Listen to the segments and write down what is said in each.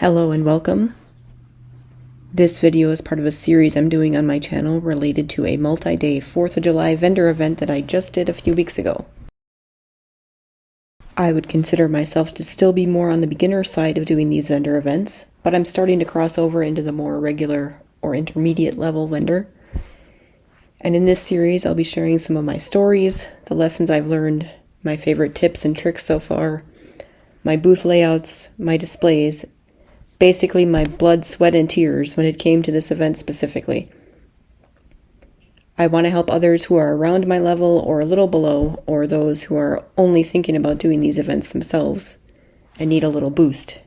Hello and welcome. This video is part of a series I'm doing on my channel related to a multi-day 4th of July vendor event that I just did a few weeks ago. I would consider myself to still be more on the beginner side of doing these vendor events, but I'm starting to cross over into the more regular or intermediate level vendor. And in this series, I'll be sharing some of my stories, the lessons I've learned, my favorite tips and tricks so far, my booth layouts, my displays, basically my blood, sweat, and tears when it came to this event specifically. I want to help others who are around my level or a little below, or those who are only thinking about doing these events themselves and need a little boost.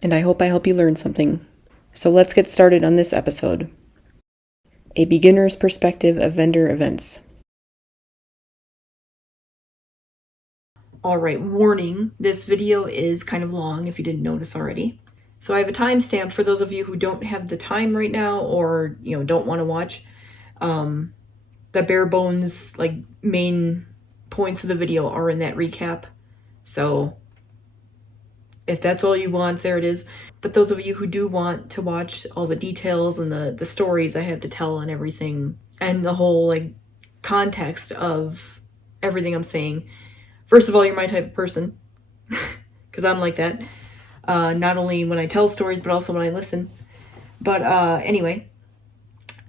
And I hope I help you learn something. So let's get started on this episode. A beginner's perspective of vendor events. Alright, warning, this video is kind of long if you didn't notice already. So I have a timestamp for those of you who don't have the time right now or, don't want to watch. The bare bones, main points of the video are in that recap. So if that's all you want, there it is. But those of you who do want to watch all the details and the stories I have to tell and everything, and the whole context of everything I'm saying, first of all, you're my type of person, because I'm like that. Not only when I tell stories, but also when I listen. But anyway,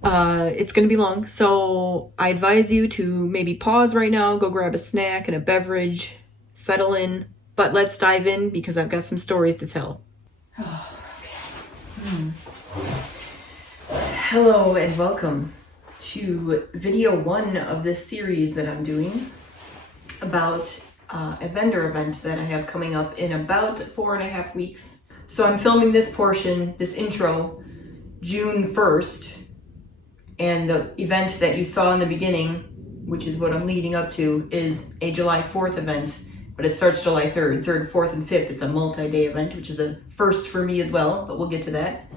it's going to be long. So I advise you to maybe pause right now, go grab a snack and a beverage, settle in. But let's dive in because I've got some stories to tell. Hello and welcome to video 1 of this series that I'm doing about a vendor event that I have coming up in about 4.5 weeks. So I'm filming this portion, this intro, June 1st, and the event that you saw in the beginning, which is what I'm leading up to, is a July 4th event, but it starts July 3rd, 3rd, 4th, and 5th. It's a multi-day event, which is a first for me as well, but we'll get to that.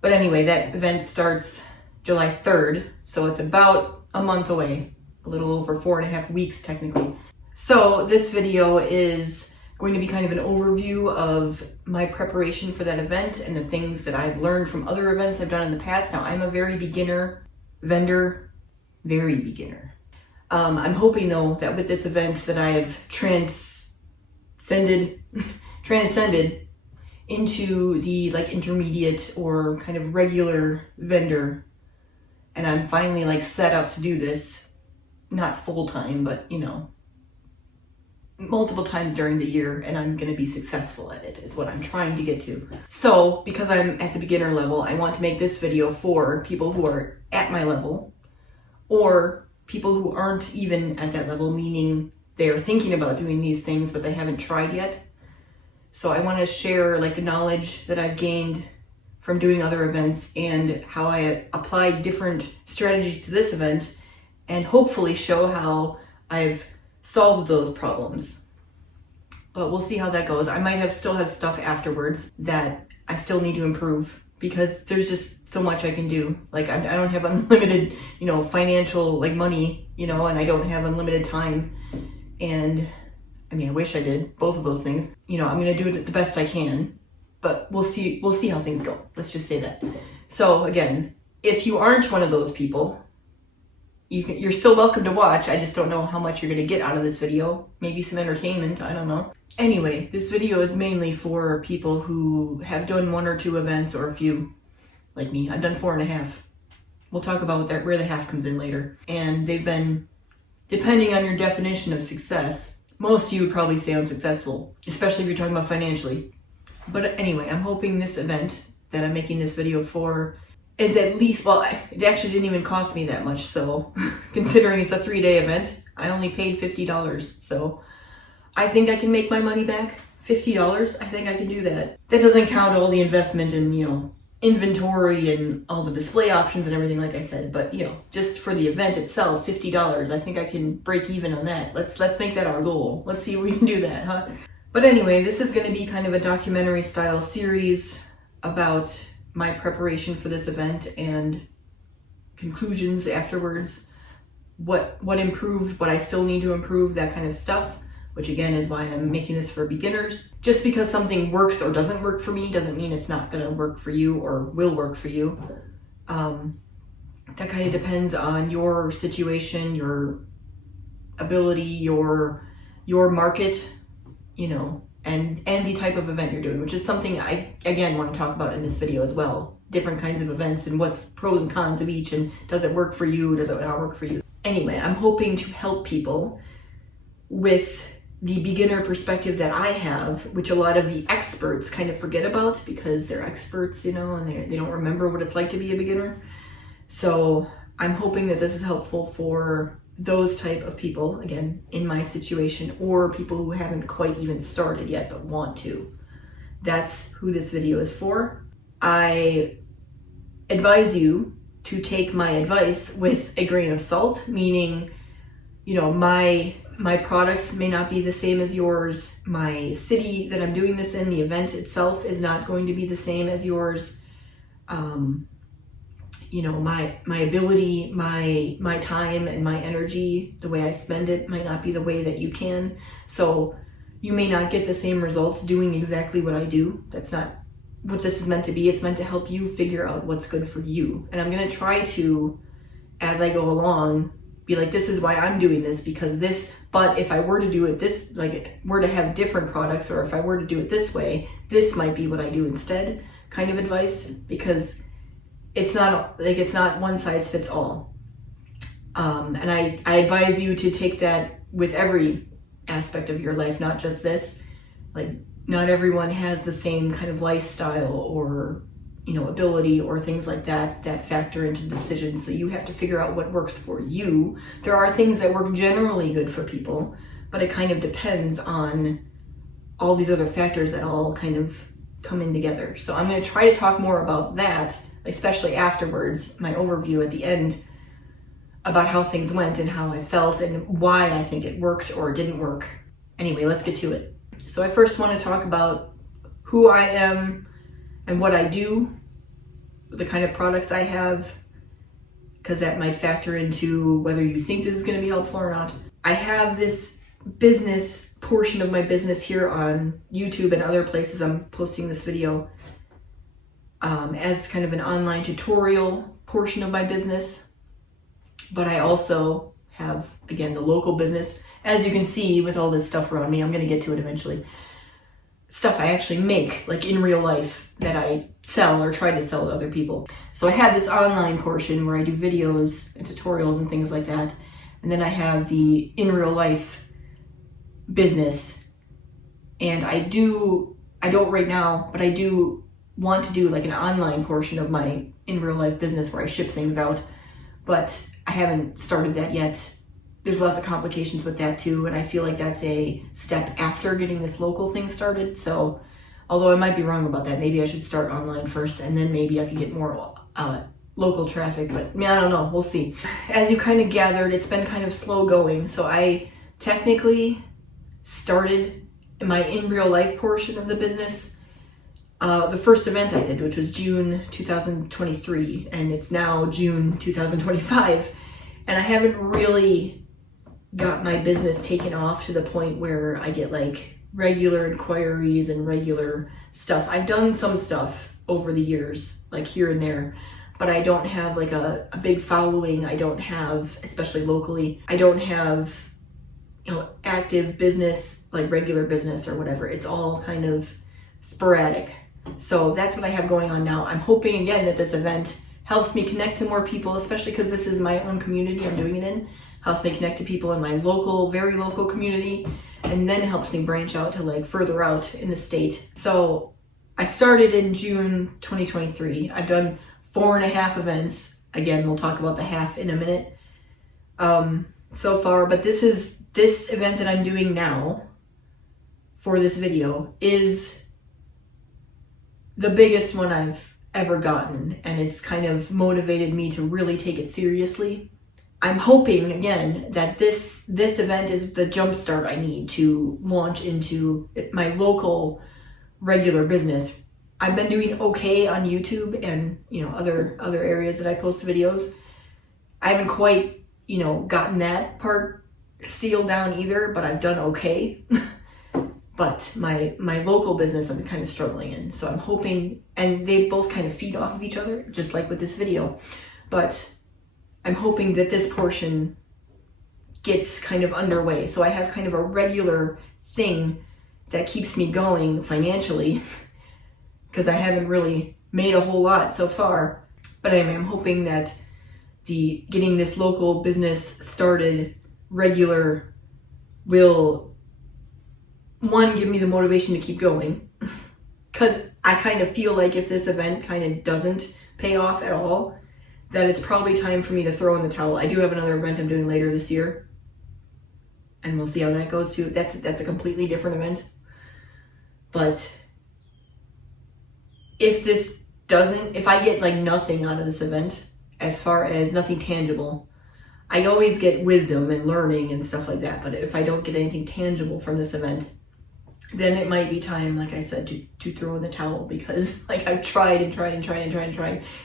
But anyway, that event starts July 3rd, so it's about a month away, a little over 4.5 weeks technically. So this video is going to be kind of an overview of my preparation for that event and the things that I've learned from other events I've done in the past. Now, I'm a very beginner vendor, very beginner. I'm hoping though that with this event that I have transcended into the intermediate or kind of regular vendor, and I'm finally set up to do this, not full time, but multiple times during the year, and I'm going to be successful at it is what I'm trying to get to. So because I'm at the beginner level, I want to make this video for people who are at my level or people who aren't even at that level, meaning they're thinking about doing these things but they haven't tried yet. So I want to share the knowledge that I've gained from doing other events and how I applied different strategies to this event, and hopefully show how I've solved those problems. But we'll see how that goes. I might still have stuff afterwards that I still need to improve because there's just so much I can do. I don't have unlimited, financial money, and I don't have unlimited time. And I wish I did both of those things. I'm going to do it the best I can, but we'll see how things go. Let's just say that. So again, if you aren't one of those people, you're still welcome to watch. I just don't know how much you're going to get out of this video. Maybe some entertainment, I don't know. Anyway, this video is mainly for people who have done 1 or 2 events, or a few, like me. I've done 4.5. We'll talk about where the half comes in later. And they've been, depending on your definition of success, most of you would probably say unsuccessful, especially if you're talking about financially. But anyway, I'm hoping this event that I'm making this video for is at least, it actually didn't even cost me that much. So considering it's a 3-day event, I only paid $50. So I think I can make my money back. $50, I think I can do that. That doesn't count all the investment in, inventory and all the display options and everything, like I said. But, just for the event itself, $50, I think I can break even on that. Let's make that our goal. Let's see if we can do that, huh? But anyway, this is going to be kind of a documentary style series about my preparation for this event and conclusions afterwards, what improved, what I still need to improve, that kind of stuff. which again is why I'm making this for beginners. Just because something works or doesn't work for me doesn't mean it's not gonna work for you or will work for you. That kind of depends on your situation, your ability, your market, you know, and the type of event you're doing, which is something I, again, want to talk about in this video as well. Different kinds of events and what's pros and cons of each, and does it work for you, does it not work for you? Anyway, I'm hoping to help people with the beginner perspective that I have, which a lot of the experts kind of forget about because they're experts, you know, and they don't remember what it's like to be a beginner. So I'm hoping that this is helpful for those type of people, again, in my situation, or people who haven't quite even started yet but want to. That's who this video is for. I advise you to take my advice with a grain of salt, meaning, you know, my products may not be the same as yours. My city that I'm doing this in, the event itself, is not going to be the same as yours. You know, my ability, my time and my energy, the way I spend it might not be the way that you can. So you may not get the same results doing exactly what I do. That's not what this is meant to be. It's meant to help you figure out what's good for you. And I'm gonna try to, as I go along, be like, this is why I'm doing this, because this, but if I were to do it this, like were to have different products, or if I were to do it this way, this might be what I do instead, kind of advice, because it's not one size fits all. And I advise you to take that with every aspect of your life, not just this. Like, not everyone has the same kind of lifestyle or, you know, ability or things like that factor into decisions. So you have to figure out what works for you. There are things that work generally good for people, but it kind of depends on all these other factors that all kind of come in together. So I'm going to try to talk more about that, especially afterwards, my overview at the end, about how things went and how I felt and why I think it worked or didn't work. Anyway, let's get to it. So I first want to talk about who I am and what I do, the kind of products I have, because that might factor into whether you think this is going to be helpful or not. I have this business portion of my business here on YouTube and other places I'm posting this video as kind of an online tutorial portion of my business. But I also have, again, the local business. As you can see with all this stuff around me, I'm going to get to it eventually. Stuff I actually make, like in real life, that I sell or try to sell to other people. So I have this online portion where I do videos and tutorials and things like that. And then I have the in real life business. And I don't right now, but I do want to do like an online portion of my in real life business where I ship things out. But I haven't started that yet. There's lots of complications with that too, and I feel like that's a step after getting this local thing started. So although I might be wrong about that, maybe I should start online first and then maybe I could get more local traffic, but I don't know, we'll see. As you kind of gathered, it's been kind of slow going. So I technically started my in real life portion of the business the first event I did, which was June 2023, and it's now June 2025. And I haven't really got my business taken off to the point where I get like regular inquiries and regular stuff. I've done some stuff over the years, like here and there, but I don't have like a big following. I don't have, especially locally, I don't have, you know, active business, like regular business or whatever. It's all kind of sporadic. So that's what I have going on now. I'm hoping again that this event helps me connect to more people, especially because this is my own community I'm doing it in. Helps me connect to people in my local, very local community, and then helps me branch out to like further out in the state. So I started in June 2023. I've done 4.5 events. Again, we'll talk about the half in a minute so far, but this event that I'm doing now for this video is the biggest one I've ever gotten, and it's kind of motivated me to really take it seriously. I'm hoping again that this event is the jumpstart I need to launch into my local regular business. I've been doing okay on YouTube and, you know, other areas that I post videos. I haven't quite, you know, gotten that part sealed down either, but I've done okay. But my local business I'm kind of struggling in. So I'm hoping, and they both kind of feed off of each other, just like with this video. But I'm hoping that this portion gets kind of underway. So I have kind of a regular thing that keeps me going financially, because I haven't really made a whole lot so far. But anyway, I'm hoping that getting this local business started regular will, one, give me the motivation to keep going, because I kind of feel like if this event kind of doesn't pay off at all, that it's probably time for me to throw in the towel. I do have another event I'm doing later this year, and we'll see how that goes too. That's a completely different event. But if I get like nothing out of this event, as far as nothing tangible, I always get wisdom and learning and stuff like that. But if I don't get anything tangible from this event, then it might be time, like I said, to throw in the towel, because like I've tried and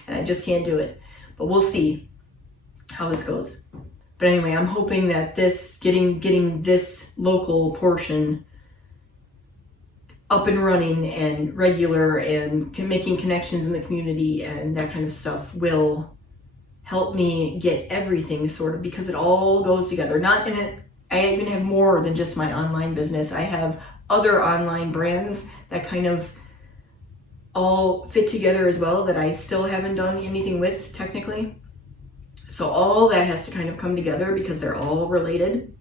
I just can't do it. But we'll see how this goes. But anyway, I'm hoping that getting this local portion up and running and regular and making connections in the community and that kind of stuff will help me get everything sorted, because it all goes together. I even have more than just my online business. I have other online brands that kind of all fit together as well, that I still haven't done anything with technically. So all that has to kind of come together because they're all related.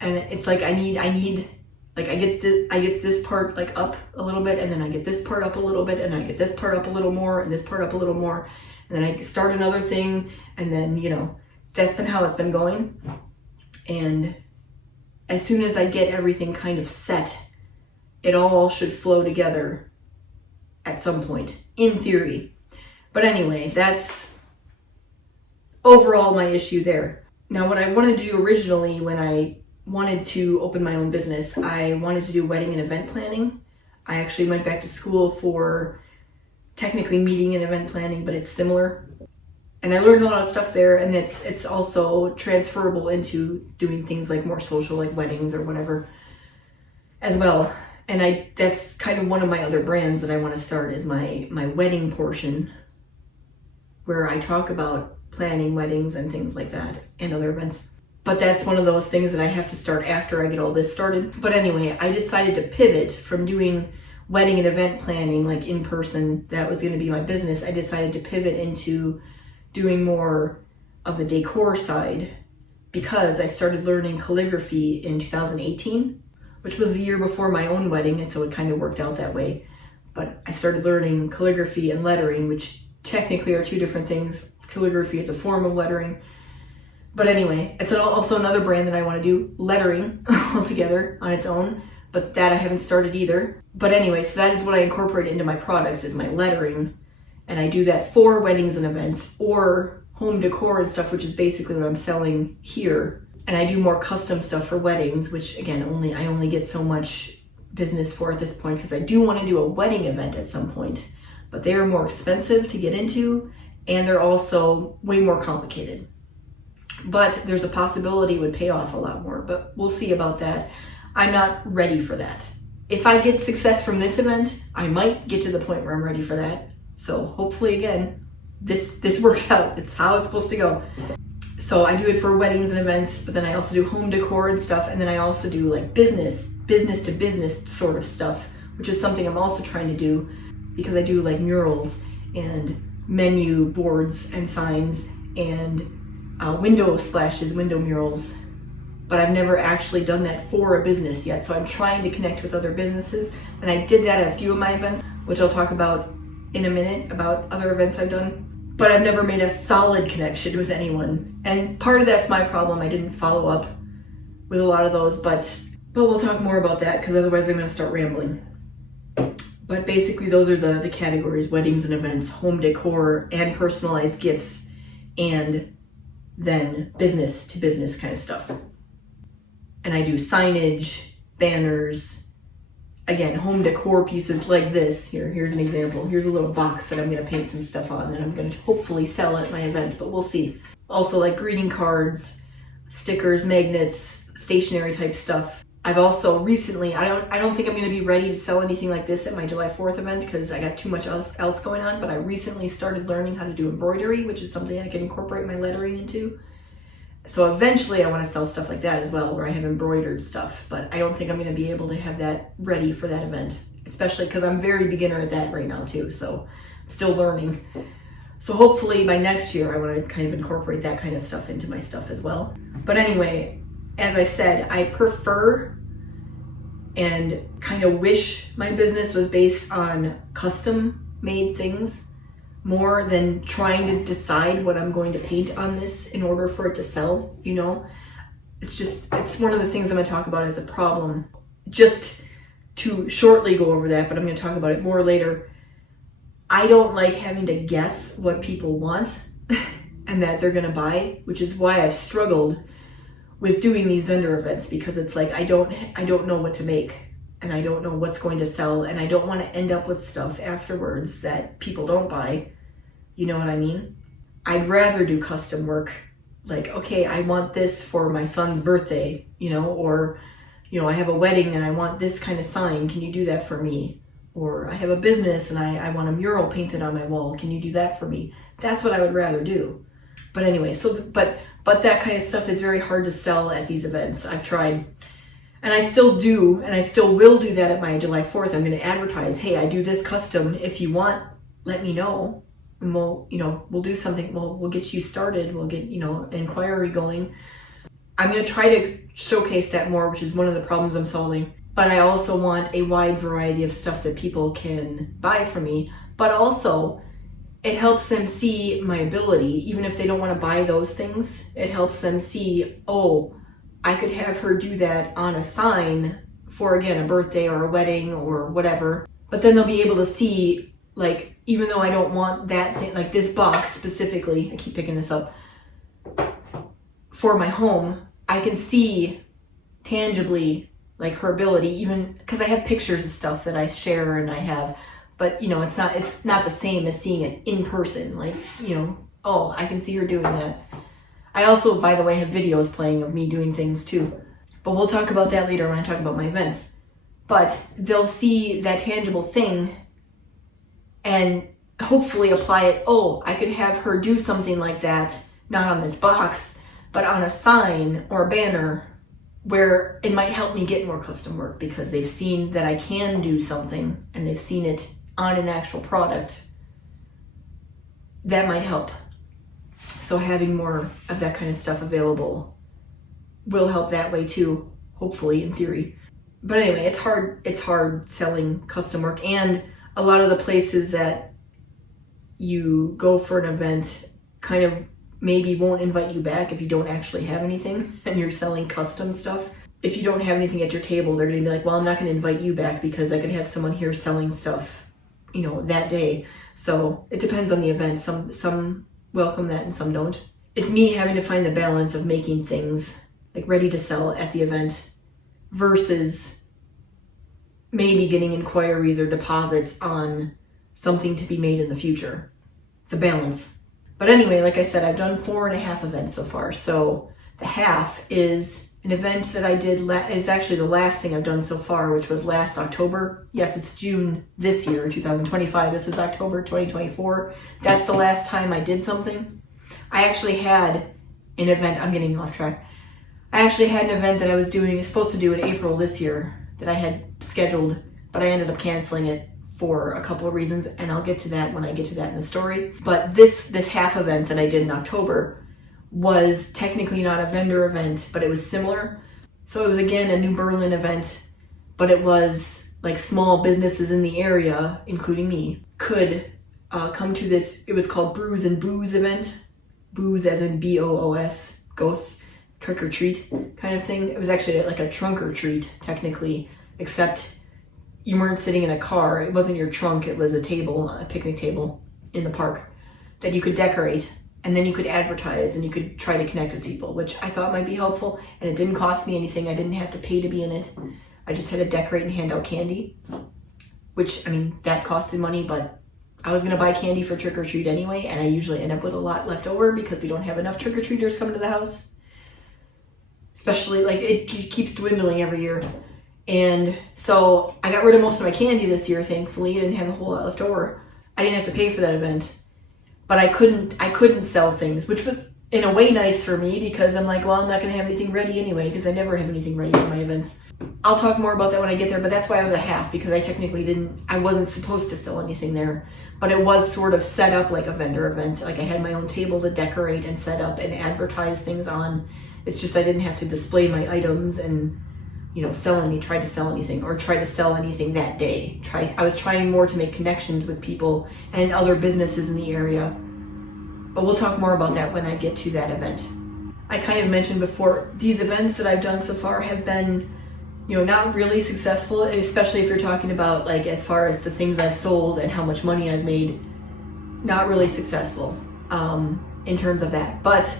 And it's like I get this part like up a little bit, and then I get this part up a little bit, and I get this part up a little more, and this part up a little more, and then I start another thing, and then, that's been how it's been going. And as soon as I get everything kind of set, it all should flow together at some point, in theory. But anyway, that's overall my issue there. Now, what I wanted to do originally when I wanted to open my own business, I wanted to do wedding and event planning. I actually went back to school for technically meeting and event planning, but it's similar. And I learned a lot of stuff there, and it's also transferable into doing things like more social, like weddings or whatever as well. And that's kind of one of my other brands that I want to start, is my wedding portion, where I talk about planning weddings and things like that and other events. But that's one of those things that I have to start after I get all this started. But anyway, I decided to pivot from doing wedding and event planning, like in person, that was going to be my business. I decided to pivot into doing more of the decor side, because I started learning calligraphy in 2018, which was the year before my own wedding, and so it kind of worked out that way. But I started learning calligraphy and lettering, which technically are two different things. Calligraphy is a form of lettering. But anyway, it's also another brand that I want to do, lettering altogether on its own, but that I haven't started either. But anyway, so that is what I incorporate into my products, is my lettering. And I do that for weddings and events, or home decor and stuff, which is basically what I'm selling here. And I do more custom stuff for weddings, which again, I only get so much business for at this point, because I do want to do a wedding event at some point, but they are more expensive to get into, and they're also way more complicated. But there's a possibility it would pay off a lot more, but we'll see about that. I'm not ready for that. If I get success from this event, I might get to the point where I'm ready for that. So hopefully, again, this works out. It's how it's supposed to go. So I do it for weddings and events, but then I also do home decor and stuff. And then I also do like business to business sort of stuff, which is something I'm also trying to do, because I do like murals and menu boards and signs and window splashes, window murals. But I've never actually done that for a business yet. So I'm trying to connect with other businesses. And I did that at a few of my events, which I'll talk about in a minute, about other events I've done. But I've never made a solid connection with anyone. And part of that's my problem. I didn't follow up with a lot of those, but we'll talk more about that, because otherwise I'm going to start rambling. But basically those are the categories: weddings and events, home decor, and personalized gifts, and then business to business kind of stuff. And I do signage, banners, again, home decor pieces like this. Here's an example. Here's a little box that I'm going to paint some stuff on, and I'm going to hopefully sell at my event, but we'll see. Also like greeting cards, stickers, magnets, stationery type stuff. I've also recently, I don't think I'm going to be ready to sell anything like this at my July 4th event because I got too much else going on, but I recently started learning how to do embroidery, which is something I can incorporate my lettering into. So eventually I want to sell stuff like that as well, where I have embroidered stuff, but I don't think I'm going to be able to have that ready for that event, especially because I'm very beginner at that right now too, so I'm still learning. So hopefully by next year I want to kind of incorporate that kind of stuff into my stuff as well. But anyway, as I said, I prefer and kind of wish my business was based on custom made things more than trying to decide what I'm going to paint on this in order for it to sell, you know? It's one of the things I'm going to talk about as a problem. Just to shortly go over that, but I'm going to talk about it more later. I don't like having to guess what people want and that they're going to buy, which is why I've struggled with doing these vendor events, because it's like I don't know what to make and I don't know what's going to sell, and I don't want to end up with stuff afterwards that people don't buy. You know what I mean? I'd rather do custom work. Like, okay, I want this for my son's birthday, you know, or, you know, I have a wedding and I want this kind of sign. Can you do that for me? Or I have a business and I want a mural painted on my wall. Can you do that for me? That's what I would rather do. But anyway, but that kind of stuff is very hard to sell at these events. I've tried. And I still do, and I still will do that at my July 4th. I'm going to advertise, hey, I do this custom. If you want, let me know. And we'll do something. We'll get you started. We'll get, an inquiry going. I'm going to try to showcase that more, which is one of the problems I'm solving. But I also want a wide variety of stuff that people can buy from me. But also, it helps them see my ability. Even if they don't want to buy those things, it helps them see, oh, I could have her do that on a sign for, again, a birthday or a wedding or whatever. But then they'll be able to see, like, even though I don't want that thing, like this box specifically, I keep picking this up, for my home, I can see tangibly, like, her ability, even because I have pictures of stuff that I share and I have, but, it's not the same as seeing it in person. Like, oh, I can see her doing that. I also, by the way, have videos playing of me doing things too. But we'll talk about that later when I talk about my events. But they'll see that tangible thing and hopefully apply it. Oh, I could have her do something like that, not on this box, but on a sign or a banner, where it might help me get more custom work because they've seen that I can do something and they've seen it on an actual product. That might help. So having more of that kind of stuff available will help that way too, hopefully, in theory. But anyway, it's hard selling custom work, and a lot of the places that you go for an event kind of maybe won't invite you back if you don't actually have anything and you're selling custom stuff. If you don't have anything at your table, they're going to be like, well, I'm not going to invite you back because I could have someone here selling stuff, that day. So it depends on the event. Some welcome that and some don't. It's me having to find the balance of making things like ready to sell at the event versus maybe getting inquiries or deposits on something to be made in the future. It's a balance. But anyway, like I said, I've done 4.5 events so far. So the half is an event that I did, it's actually the last thing I've done so far, which was last October. Yes, it's June this year, 2025. This is October 2024. That's the last time I did something. I actually had an event, I'm getting off track. I actually had an event that I was supposed to do in April this year that I had scheduled, but I ended up canceling it for a couple of reasons, and I'll get to that when I get to that in the story. But this half event that I did in October was technically not a vendor event, but it was similar. So it was, again, a New Berlin event, but it was like small businesses in the area, including me, could come to this. It was called Brews and Booze event. Booze as in BOOS, ghosts, trick or treat kind of thing. It was actually like a trunk or treat, technically, except you weren't sitting in a car. It wasn't your trunk. It was a table, a picnic table in the park that you could decorate. And then you could advertise and you could try to connect with people, which I thought might be helpful. And it didn't cost me anything. I didn't have to pay to be in it. I just had to decorate and hand out candy, which, that costed money, but I was going to buy candy for trick or treat anyway. And I usually end up with a lot left over because we don't have enough trick or treaters coming to the house. especially like it keeps dwindling every year. And so I got rid of most of my candy this year, thankfully. I didn't have a whole lot left over. I didn't have to pay for that event, but I couldn't sell things, which was in a way nice for me because I'm like, well, I'm not going to have anything ready anyway because I never have anything ready for my events. I'll talk more about that when I get there, but that's why I was a half, because I wasn't supposed to sell anything there, but it was sort of set up like a vendor event. Like I had my own table to decorate and set up and advertise things on. It's just I didn't have to display my items and try to sell anything that day. I was trying more to make connections with people and other businesses in the area. But we'll talk more about that when I get to that event. I kind of mentioned before, these events that I've done so far have been, not really successful, especially if you're talking about like as far as the things I've sold and how much money I've made. Not really successful in terms of that. But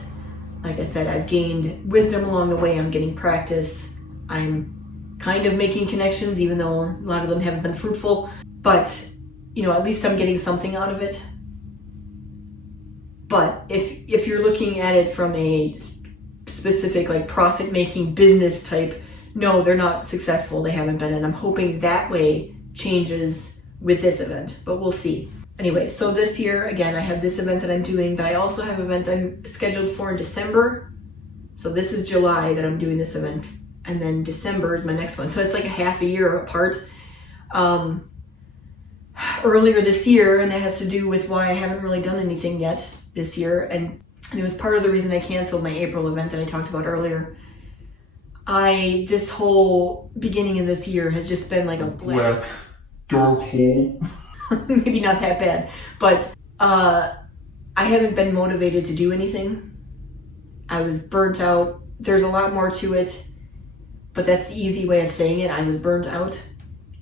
like I said, I've gained wisdom along the way. I'm getting practice. I'm kind of making connections, even though a lot of them haven't been fruitful. But, at least I'm getting something out of it. But if you're looking at it from a specific like profit-making business type, no, they're not successful. They haven't been, and I'm hoping that way changes with this event, but we'll see. Anyway, so this year, again, I have this event that I'm doing, but I also have an event I'm scheduled for in December. So this is July that I'm doing this event, and then December is my next one. So it's like a half a year apart. Earlier this year, and that has to do with why I haven't really done anything yet this year, and it was part of the reason I canceled my April event that I talked about earlier. This whole beginning of this year has just been like a black dark hole. Maybe not that bad, but I haven't been motivated to do anything. I was burnt out. There's a lot more to it, but that's the easy way of saying it. I was burnt out,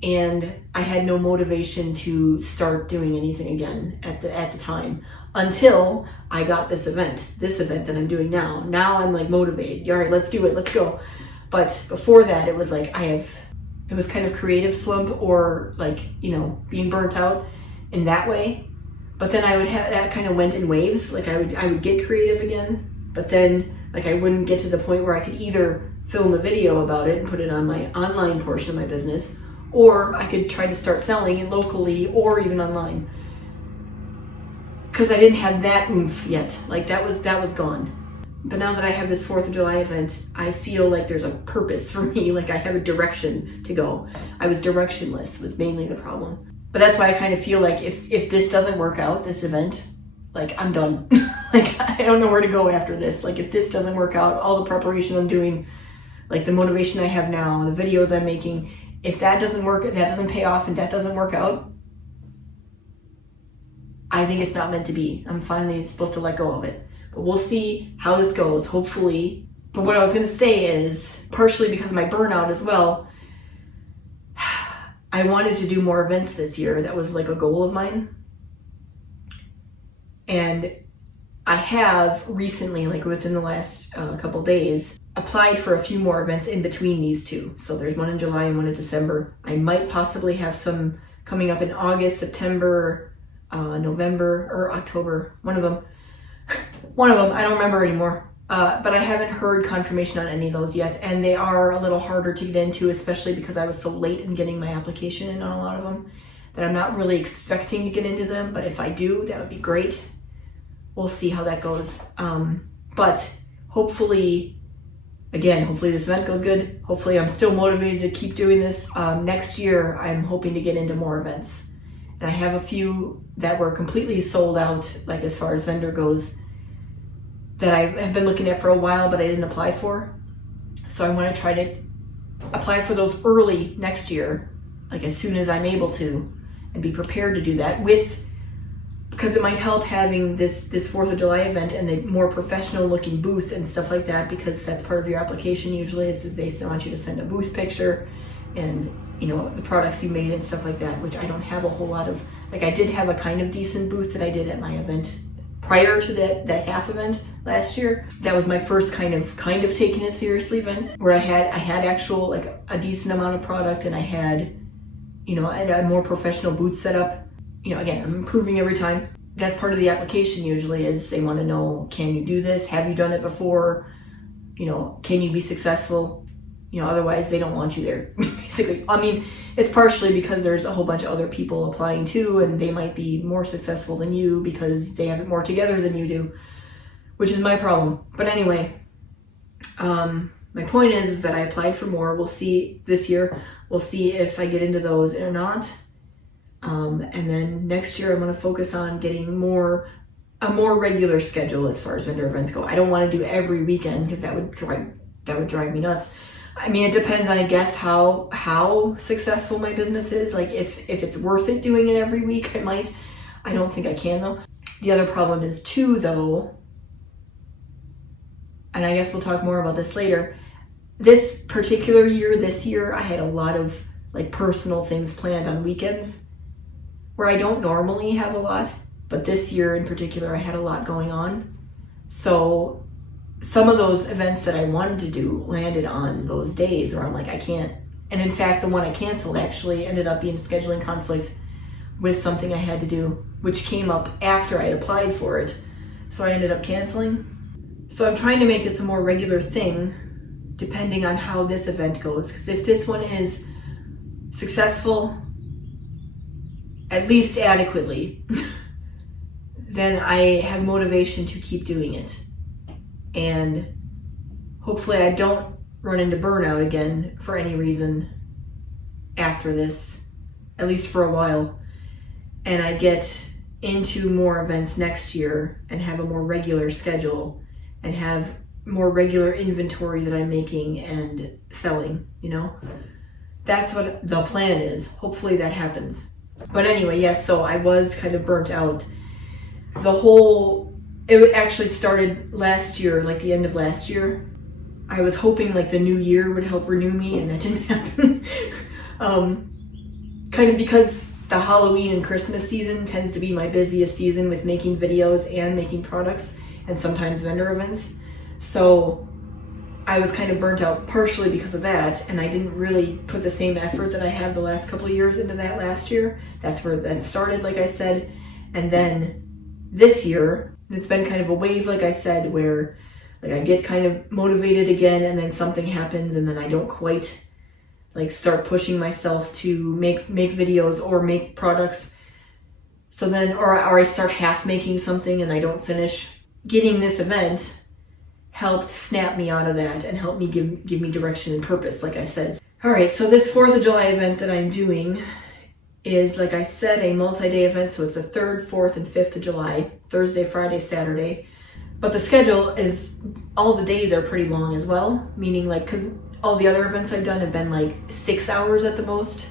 and I had no motivation to start doing anything again at the time until I got this event that I'm doing now. Now I'm like motivated. All right, let's do it. Let's go. But before that, it was like it was kind of creative slump or like, being burnt out in that way. But then I would have, that kind of went in waves. Like I would get creative again, but then like I wouldn't get to the point where I could either film a video about it and put it on my online portion of my business, or I could try to start selling it locally or even online. Because I didn't have that oomph yet. Like that was gone. But now that I have this 4th of July event, I feel like there's a purpose for me. Like I have a direction to go. I was directionless was mainly the problem. But that's why I kind of feel like if this doesn't work out, this event, like I'm done. Like I don't know where to go after this. Like if this doesn't work out, all the preparation I'm doing, like the motivation I have now, the videos I'm making, if that doesn't work, that doesn't pay off and that doesn't work out, I think it's not meant to be. I'm finally supposed to let go of it. But we'll see how this goes, hopefully. But what I was going to say is, partially because of my burnout as well, I wanted to do more events this year. That was like a goal of mine. And I have recently, like within the last couple days, applied for a few more events in between these two. So there's one in July and one in December. I might possibly have some coming up in August, September, November, or October. One of them, I don't remember anymore. But I haven't heard confirmation on any of those yet. And they are a little harder to get into, especially because I was so late in getting my application in on a lot of them, that I'm not really expecting to get into them. But if I do, that would be great. We'll see how that goes. But hopefully this event goes good. Hopefully I'm still motivated to keep doing this. Next year, I'm hoping to get into more events. And I have a few that were completely sold out, like as far as vendor goes, that I have been looking at for a while, but I didn't apply for. So I want to try to apply for those early next year, like as soon as I'm able to, and be prepared to do that because it might help having this 4th of July event and the more professional looking booth and stuff like that, because that's part of your application usually is they want you to send a booth picture and the products you made and stuff like that, which I don't have a whole lot of. Like I did have a kind of decent booth that I did at my event prior to that half event last year. That was my first kind of taking it seriously event where I had actual like a decent amount of product, and I had a more professional booth set up. Again, I'm improving every time. That's part of the application usually is they want to know, can you do this? Have you done it before? can you be successful? Otherwise they don't want you there, basically. I mean, it's partially because there's a whole bunch of other people applying too, and they might be more successful than you because they have it more together than you do, which is my problem. But anyway, my point is that I applied for more. We'll see this year. We'll see if I get into those or not. And then next year I'm going to focus on getting a more regular schedule as far as vendor events go. I don't want to do every weekend because that would drive me nuts. I mean, it depends on, I guess, how successful my business is. Like if it's worth it doing it every week, I might. I don't think I can though. The other problem is too though, and I guess we'll talk more about this later. This particular year, I had a lot of like personal things planned on weekends where I don't normally have a lot, but this year in particular, I had a lot going on. So some of those events that I wanted to do landed on those days where I'm like, I can't. And in fact, the one I canceled actually ended up being a scheduling conflict with something I had to do, which came up after I had applied for it. So I ended up canceling. So I'm trying to make this a more regular thing depending on how this event goes. Because if this one is successful, at least adequately, then I have motivation to keep doing it. And hopefully I don't run into burnout again for any reason after this, at least for a while. And I get into more events next year and have a more regular schedule and have more regular inventory that I'm making and selling, That's what the plan is. Hopefully that happens. But anyway, yes, so I was kind of burnt out. It actually started last year, like the end of last year. I was hoping like the new year would help renew me, and that didn't happen. Kind of because the Halloween and Christmas season tends to be my busiest season with making videos and making products and sometimes vendor events. So I was kind of burnt out partially because of that, and I didn't really put the same effort that I have the last couple of years into that last year. That's where that started, like I said. And then this year, it's been kind of a wave, like I said, where like I get kind of motivated again, and then something happens, and then I don't quite like start pushing myself to make videos or make products. So then, or I start half making something and I don't finish. Getting this event helped snap me out of that and help me give me direction and purpose, like I said. All right, so this 4th of July event that I'm doing is, like I said, a multi-day event. So it's the 3rd, 4th, and 5th of July, Thursday, Friday, Saturday. But the schedule is, all the days are pretty long as well, meaning like, because all the other events I've done have been like 6 hours at the most,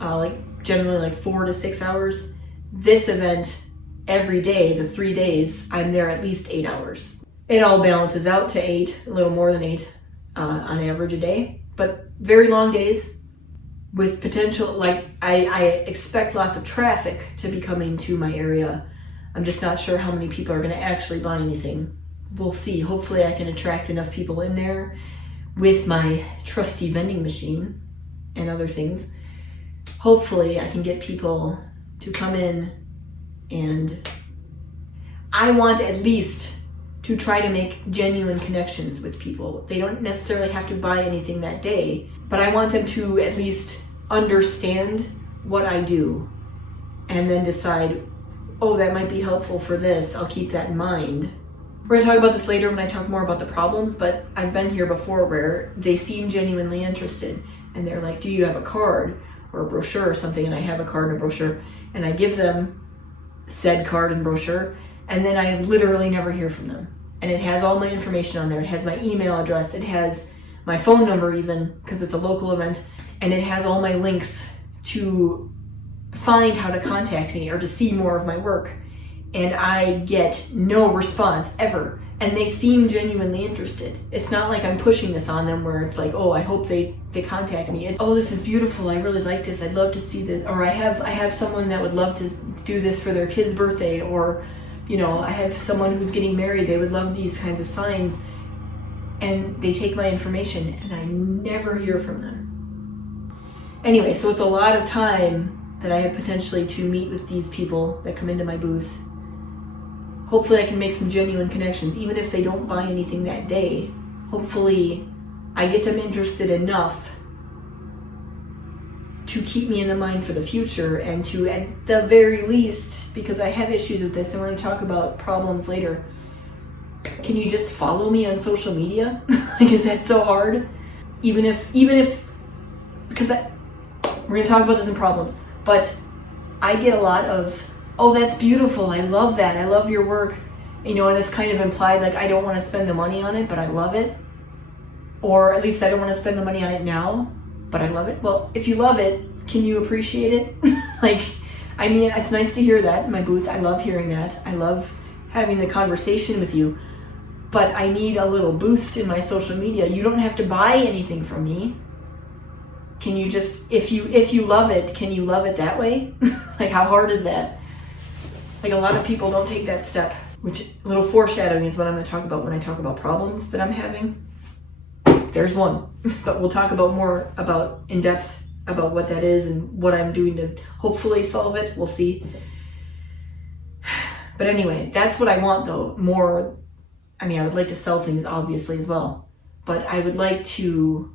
like generally like 4 to 6 hours. This event, every day, the 3 days, I'm there at least 8 hours. It all balances out to 8, a little more than 8 on average a day, but very long days with potential, like I expect lots of traffic to be coming to my area. I'm just not sure how many people are going to actually buy anything. We'll see. Hopefully I can attract enough people in there with my trusty vending machine and other things. Hopefully I can get people to come in, and I want at least to try to make genuine connections with people. They don't necessarily have to buy anything that day, but I want them to at least understand what I do and then decide, oh, that might be helpful for this. I'll keep that in mind. We're going to talk about this later when I talk more about the problems, but I've been here before where they seem genuinely interested and they're like, do you have a card or a brochure or something? And I have a card and a brochure, and I give them said card and brochure, and then I literally never hear from them. And it has all my information on there. It has my email address. It has my phone number even, because it's a local event, and it has all my links to find how to contact me or to see more of my work. And I get no response ever. And they seem genuinely interested. It's not like I'm pushing this on them where it's like, oh, I hope they contact me. It's, oh, this is beautiful. I really like this. I'd love to see this. Or I have someone that would love to do this for their kid's birthday. Or, I have someone who's getting married. They would love these kinds of signs. And they take my information and I never hear from them. Anyway, so it's a lot of time that I have potentially to meet with these people that come into my booth. Hopefully I can make some genuine connections, even if they don't buy anything that day. hopefully I get them interested enough to keep me in the mind for the future, and to, at the very least, because I have issues with this and we're going to talk about problems later, can you just follow me on social media? Like, is that so hard? Even if, because we're going to talk about this in problems, but I get a lot of, oh, that's beautiful, I love that, I love your work, you know, and it's kind of implied like I don't want to spend the money on it, but I love it. Or at least I don't want to spend the money on it now, but I love it. Well, if you love it, can you appreciate it? Like, I mean, it's nice to hear that in my booth. I love hearing that. I love having the conversation with you, but I need a little boost in my social media. You don't have to buy anything from me. Can you just, if you love it, can you love it that way? Like, how hard is that? Like, a lot of people don't take that step, which, a little foreshadowing is what I'm going to talk about when I talk about problems that I'm having. There's one, but we'll talk about more about in depth about what that is and what I'm doing to hopefully solve it. We'll see. But anyway, that's what I want though, more. I mean, I would like to sell things obviously as well, but I would like to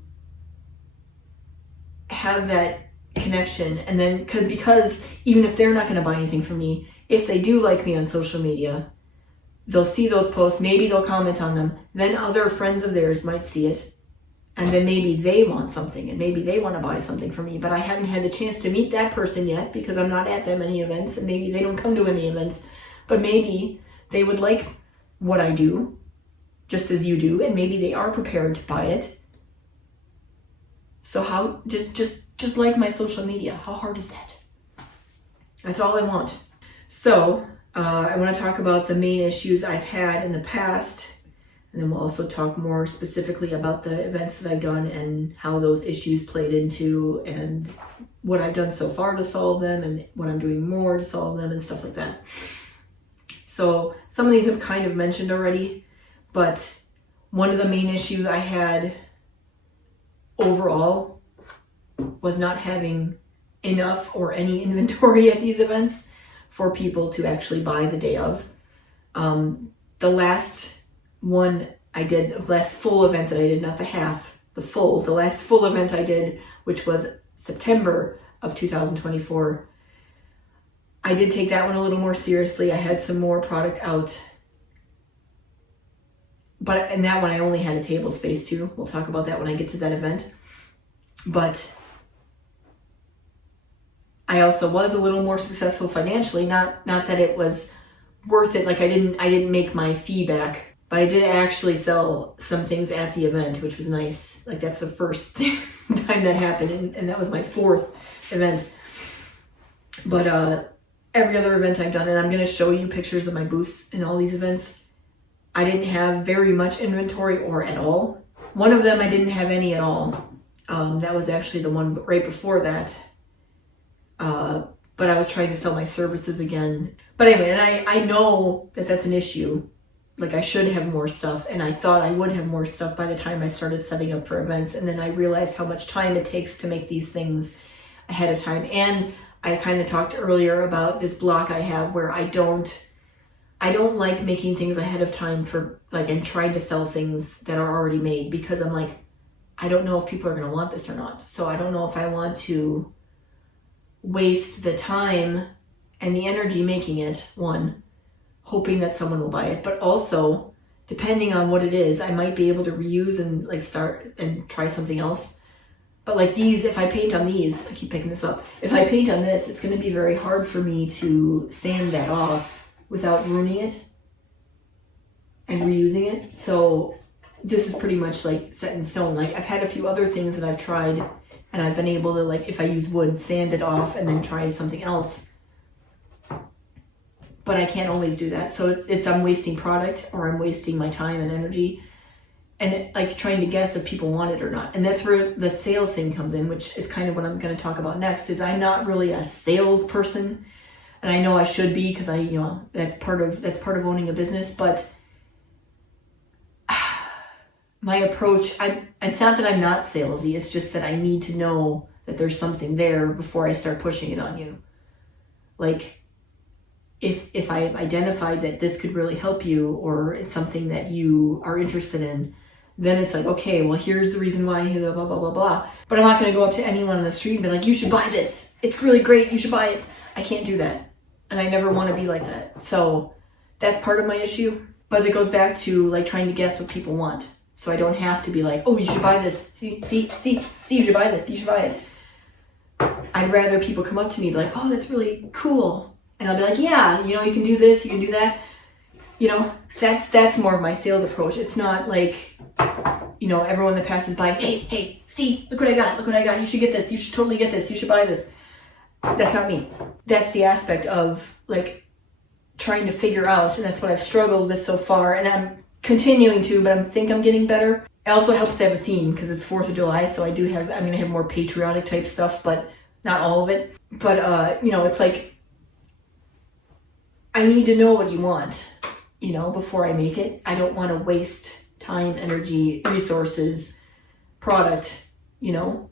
have that connection. And then because even if they're not going to buy anything from me, if they do like me on social media, they'll see those posts, maybe they'll comment on them, then other friends of theirs might see it, and then maybe they want something, and maybe they want to buy something from me, but I haven't had the chance to meet that person yet because I'm not at that many events, and maybe they don't come to any events, but maybe they would like what I do, just as you do, and maybe they are prepared to buy it. So how, just like my social media, how hard is that? That's all I want. So, I want to talk about the main issues I've had in the past, and then we'll also talk more specifically about the events that I've done and how those issues played into, and what I've done so far to solve them, and what I'm doing more to solve them, and stuff like that. So some of these I've kind of mentioned already, but one of the main issues I had overall was not having enough or any inventory at these events for people to actually buy the day of. The last one I did, the last full event that I did, not the half, the last full event I did, which was September of 2024, I did take that one a little more seriously. I had some more product out, but in that one I only had a table space too. We'll talk about that when I get to that event. But I also was a little more successful financially, not that it was worth it. Like, I didn't make my fee back, but I did actually sell some things at the event, which was nice. Like, that's the first time that happened, and that was my fourth event. But every other event I've done, and I'm going to show you pictures of my booths in all these events, I didn't have very much inventory or at all. One of them I didn't have any at all. That was actually the one right before that. But I was trying to sell my services again. But anyway, and I know that that's an issue. Like, I should have more stuff, and I thought I would have more stuff by the time I started setting up for events, and then I realized how much time it takes to make these things ahead of time. And I kind of talked earlier about this block I have where I don't like making things ahead of time for, like, and trying to sell things that are already made, because I'm like, I don't know if people are going to want this or not. So I don't know if I want to waste the time and the energy making it, one, hoping that someone will buy it, but also, depending on what it is, I might be able to reuse and like start and try something else. But like these, if I paint on these, I keep picking this up, if I paint on this, it's going to be very hard for me to sand that off without ruining it and reusing it. So this is pretty much like set in stone. Like, I've had a few other things that I've tried, and I've been able to, like, if I use wood, sand it off and then try something else. But I can't always do that. So it's I'm wasting product, or I'm wasting my time and energy, and like trying to guess if people want it or not. And that's where the sale thing comes in, which is kind of what I'm going to talk about next. Is I'm not really a salesperson, and I know I should be, because that's part of owning a business. But my approach, it's not that I'm not salesy. It's just that I need to know that there's something there before I start pushing it on you. Like, if I've identified that this could really help you, or it's something that you are interested in, then it's like, okay, well, here's the reason why, blah, blah, blah, blah, blah. But I'm not going to go up to anyone on the street and be like, you should buy this. It's really great. You should buy it. I can't do that. And I never want to be like that. So that's part of my issue. But it goes back to like trying to guess what people want. So I don't have to be like, oh, you should buy this. See, you should buy this. You should buy it. I'd rather people come up to me and be like, oh, that's really cool. And I'll be like, yeah, you know, you can do this, you can do that. You know, that's more of my sales approach. It's not like, you know, everyone that passes by, hey, see, look what I got. You should get this. You should totally get this. You should buy this. That's not me. That's the aspect of like trying to figure out, and that's what I've struggled with so far, and I'm continuing to, but I think I'm getting better. It also helps to have a theme because it's 4th of July, so I'm going to have more patriotic type stuff, but not all of it. But, you know, it's like, I need to know what you want, you know, before I make it. I don't want to waste time, energy, resources, product, you know,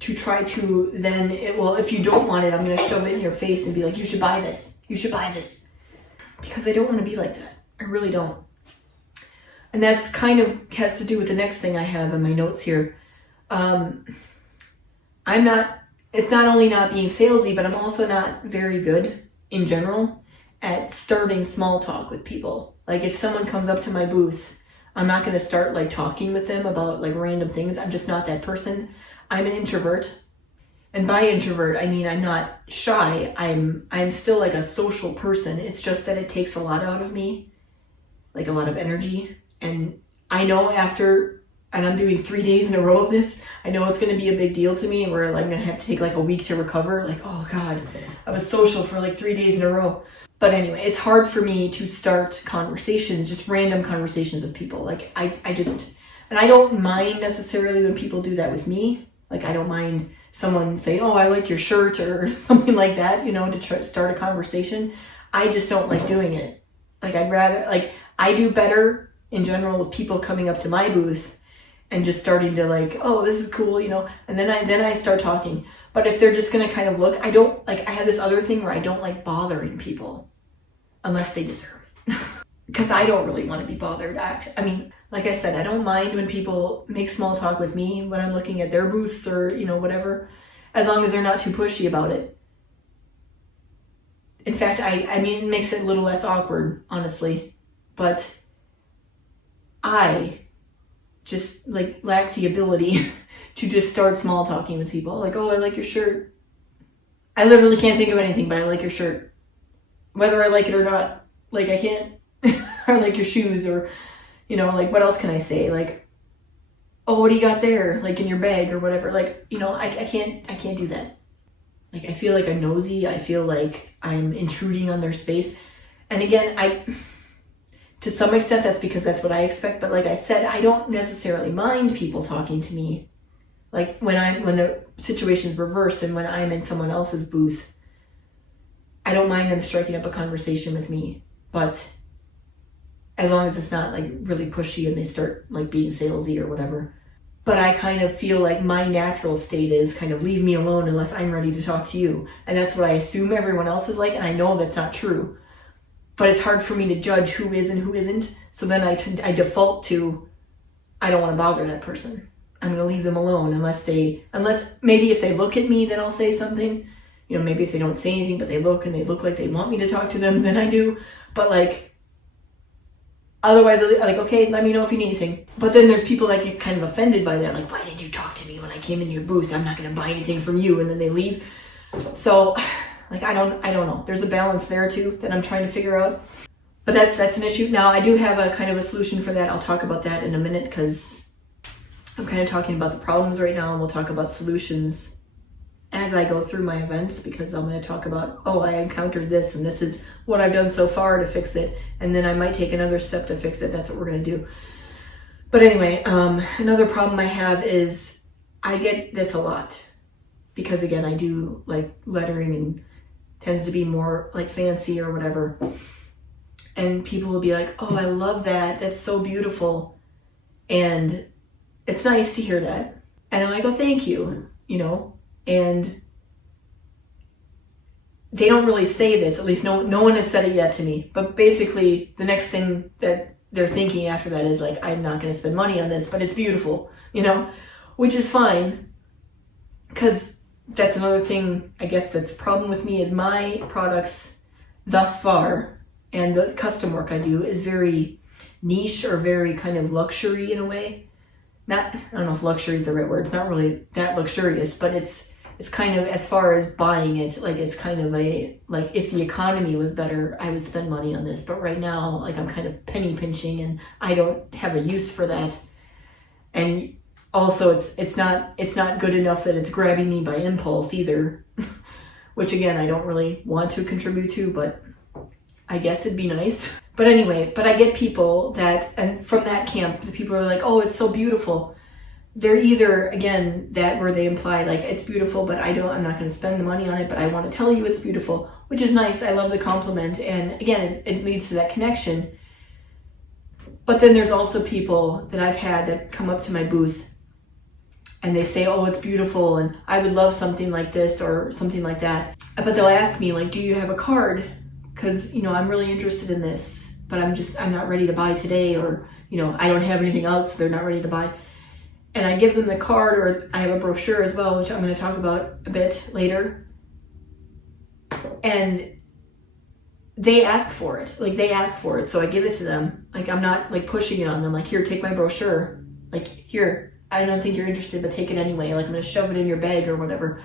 to try to then, if you don't want it, I'm going to shove it in your face and be like, you should buy this. You should buy this. Because I don't want to be like that. I really don't. And that's kind of has to do with the next thing I have in my notes here. It's not only not being salesy, but I'm also not very good in general at starting small talk with people. Like if someone comes up to my booth, I'm not going to start like talking with them about like random things. I'm just not that person. I'm an introvert. And by introvert, I mean I'm not shy. I'm still like a social person. It's just that it takes a lot out of me, like a lot of energy. And I know and I'm doing 3 days in a row of this, I know it's going to be a big deal to me where I'm going to have to take like a week to recover. Like, oh God, I was social for like 3 days in a row. But anyway, it's hard for me to start conversations, just random conversations with people. Like and I don't mind necessarily when people do that with me. Like I don't mind someone saying, oh, I like your shirt or something like that, you know, to try to start a conversation. I just don't like doing it. Like I do better in general with people coming up to my booth and just starting to like, oh, this is cool, you know, and then I start talking. But if they're just gonna kind of look, I have this other thing where I don't like bothering people unless they deserve it. Because I don't really want to be bothered. I mean, like I said, I don't mind when people make small talk with me when I'm looking at their booths or, you know, whatever, as long as they're not too pushy about it. In fact, I mean, it makes it a little less awkward, honestly. But I just like lack the ability to just start small talking with people. Like, oh, I like your shirt. I literally can't think of anything, but I like your shirt. Whether I like it or not, like I can't. Or like your shoes, or, you know, like what else can I say? Like, oh, what do you got there? Like in your bag or whatever. Like, you know, I can't do that. Like I feel like I'm nosy. I feel like I'm intruding on their space. And again, to some extent that's because that's what I expect. But like I said, I don't necessarily mind people talking to me. Like when the situation's reversed and when I'm in someone else's booth, I don't mind them striking up a conversation with me. But as long as it's not like really pushy and they start like being salesy or whatever. But I kind of feel like my natural state is kind of leave me alone unless I'm ready to talk to you. And that's what I assume everyone else is like. And I know that's not true. But it's hard for me to judge who is and who isn't. So then I default to, I don't want to bother that person. I'm going to leave them alone unless maybe if they look at me, then I'll say something. You know, maybe if they don't say anything, but they look like they want me to talk to them, then I do. But like, otherwise, like, okay, let me know if you need anything. But then there's people that get kind of offended by that. Like, why did you talk to me when I came into your booth? I'm not going to buy anything from you. And then they leave. So, like, I don't know. There's a balance there, too, that I'm trying to figure out. But that's an issue. Now, I do have a kind of a solution for that. I'll talk about that in a minute because I'm kind of talking about the problems right now. And we'll talk about solutions as I go through my events, because I'm going to talk about, oh, I encountered this and this is what I've done so far to fix it. And then I might take another step to fix it. That's what we're going to do. But anyway, another problem I have is I get this a lot because, again, I do like lettering and tends to be more like fancy or whatever. And people will be like, oh, I love that. That's so beautiful. And it's nice to hear that. And I go, thank you, you know. And they don't really say this, at least no one has said it yet to me. But basically, the next thing that their thinking after that is like, I'm not going to spend money on this, but it's beautiful, you know, which is fine. Because that's another thing, I guess, that's a problem with me is my products thus far and the custom work I do is very niche or very kind of luxury in a way. I don't know if luxury is the right word. It's not really that luxurious, but it's kind of, as far as buying it, like it's kind of like if the economy was better, I would spend money on this. But right now, like I'm kind of penny pinching and I don't have a use for that. And also it's not good enough that it's grabbing me by impulse either, which again, I don't really want to contribute to, but I guess it'd be nice. But anyway, but I get people that, and from that camp, the people are like, oh, it's so beautiful. They're either, again, that where they imply like it's beautiful, but I'm not going to spend the money on it, but I want to tell you it's beautiful, which is nice. I love the compliment. And again, it leads to that connection. But then there's also people that I've had that come up to my booth and they say, oh, it's beautiful and I would love something like this or something like that. But they'll ask me like, do you have a card? Because, you know, I'm really interested in this, but I'm not ready to buy today, or, you know, I don't have anything else, so they're not ready to buy. And I give them the card, or I have a brochure as well, which I'm going to talk about a bit later. And they ask for it. Like, they ask for it, so I give it to them. Like, I'm not, like, pushing it on them. Like, here, take my brochure. Like, here, I don't think you're interested, but take it anyway. Like, I'm going to shove it in your bag or whatever.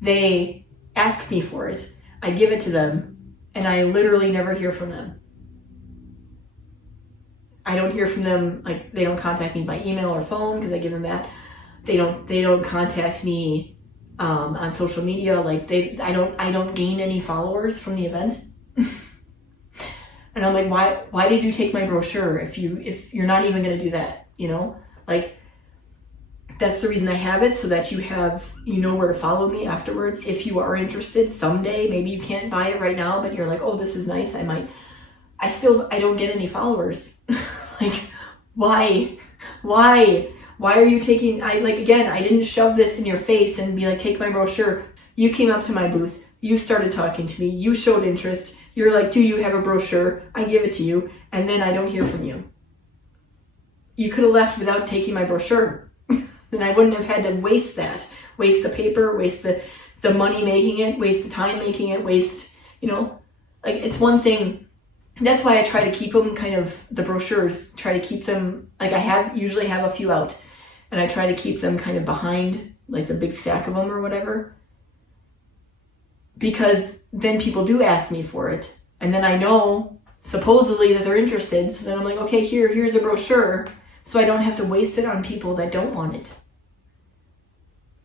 They ask me for it. I give it to them, and I literally never hear from them. I don't hear from them, like, they don't contact me by email or phone because I give them that. They don't contact me on social media. Like, I don't gain any followers from the event. And I'm like, why did you take my brochure if you're not even going to do that, you know? Like, that's the reason I have it, so that you know where to follow me afterwards. If you are interested someday, maybe you can't buy it right now, but you're like, oh, this is nice, I might. I don't get any followers. Like, why are you taking, again, I didn't shove this in your face and be like, take my brochure. You came up to my booth, you started talking to me, you showed interest, you're like, do you have a brochure? I give it to you, and then I don't hear from you. You could have left without taking my brochure. Then I wouldn't have had to waste the paper, waste the money making it, waste the time making it, waste, you know, like, it's one thing. That's why I try to keep them kind of, the brochures, try to keep them, like, usually have a few out, and I try to keep them kind of behind, like, the big stack of them or whatever, because then people do ask me for it, and then I know supposedly that they're interested, so then I'm like, okay, here's a brochure, so I don't have to waste it on people that don't want it.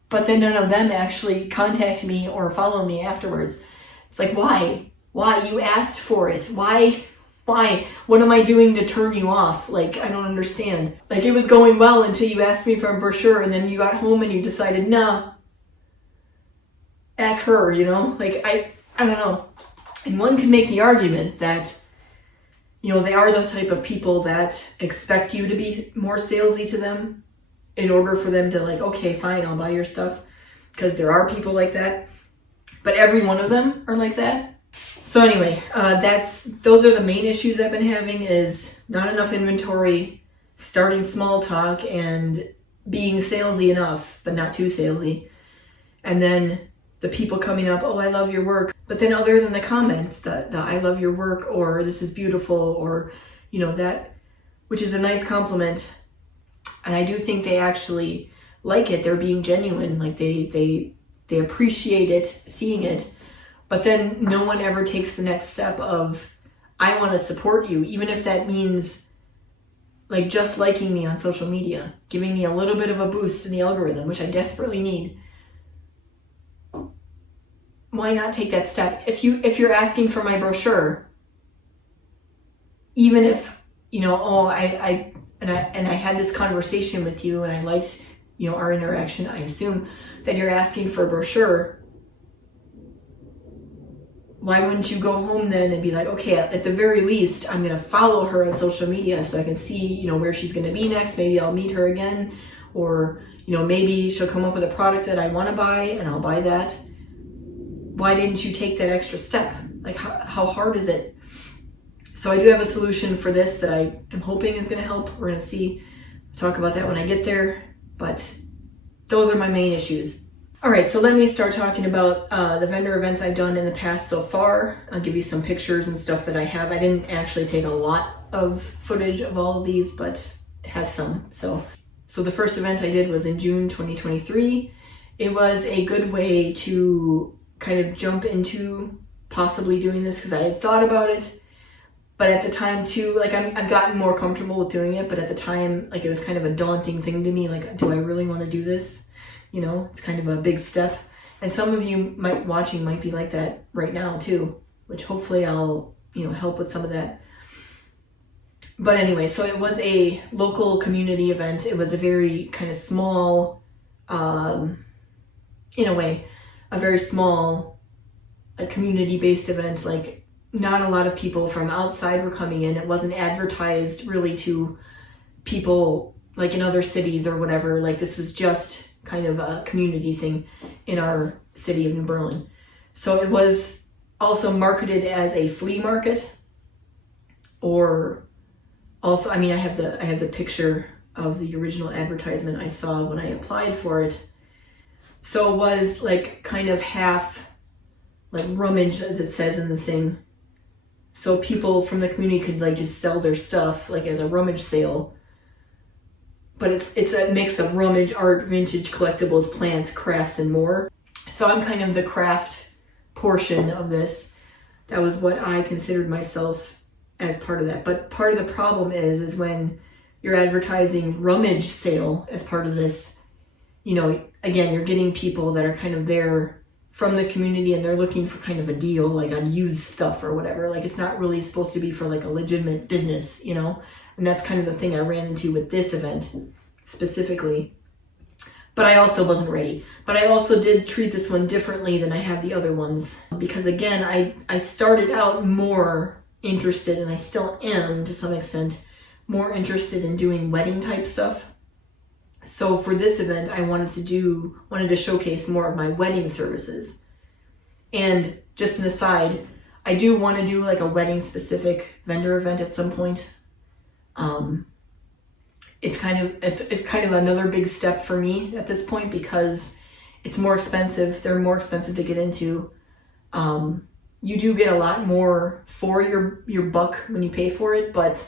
But then none of them actually contact me or follow me afterwards. It's like, why? You asked for it. Why? What am I doing to turn you off? Like, I don't understand. Like, it was going well until you asked me for a brochure, and then you got home and you decided, nah, F her, you know? Like, I don't know. And one can make the argument that, you know, they are the type of people that expect you to be more salesy to them in order for them to, like, okay, fine, I'll buy your stuff. Because there are people like that. But every one of them are like that. So anyway, those are the main issues I've been having, is not enough inventory, starting small talk, and being salesy enough, but not too salesy. And then the people coming up, oh, I love your work. But then other than the comment, the I love your work, or this is beautiful, or, you know, that, which is a nice compliment. And I do think they actually like it. They're being genuine. Like, they appreciate it, seeing it. But then no one ever takes the next step of, I want to support you, even if that means, like, just liking me on social media, giving me a little bit of a boost in the algorithm, which I desperately need. Why not take that step? If you're asking for my brochure, even if, you know, oh, I had this conversation with you and I liked, you know, our interaction, I assume that you're asking for a brochure. Why wouldn't you go home then and be like, okay, at the very least, I'm going to follow her on social media so I can see, you know, where she's going to be next. Maybe I'll meet her again, or, you know, maybe she'll come up with a product that I want to buy and I'll buy that. Why didn't you take that extra step? Like, how hard is it? So I do have a solution for this that I am hoping is going to help. We're going to see, talk about that when I get there, but those are my main issues. All right, so let me start talking about the vendor events I've done in the past so far. I'll give you some pictures and stuff that I have. I didn't actually take a lot of footage of all of these, but have some. So the first event I did was in June 2023. It was a good way to kind of jump into possibly doing this because I had thought about it. But at the time too, like I've gotten more comfortable with doing it, but at the time, like it was kind of a daunting thing to me. Like, do I really want to do this? You know, it's kind of a big step. And some of you watching might be like that right now too, which hopefully I'll, help with some of that. But anyway, so it was a local community event. It was a very kind of small, in a way, a very small, community-based event. Like, not a lot of people from outside were coming in. It wasn't advertised really to people like in other cities or whatever. Like, this was just kind of a community thing in our city of New Berlin. So it was also marketed as a flea market, or also, I have the picture of the original advertisement I saw when I applied for it. So it was like kind of half like rummage, as it says in the thing. So people from the community could like just sell their stuff like as a rummage sale. But it's a mix of rummage, art, vintage, collectibles, plants, crafts, and more. So I'm kind of the craft portion of this. That was what I considered myself as part of that. But part of the problem is when you're advertising rummage sale as part of this, again, you're getting people that are kind of there from the community and they're looking for kind of a deal, like on used stuff or whatever. Like, it's not really supposed to be for like a legitimate business, And that's kind of the thing I ran into with this event specifically. But I also wasn't ready. But I also did treat this one differently than I have the other ones. Because again, I started out more interested, and I still am to some extent, more interested in doing wedding type stuff. So for this event, I wanted to showcase more of my wedding services. And just an aside, I do want to do like a wedding specific vendor event at some point. It's kind of another big step for me at this point because it's more expensive. They're more expensive to get into. You do get a lot more for your buck when you pay for it, but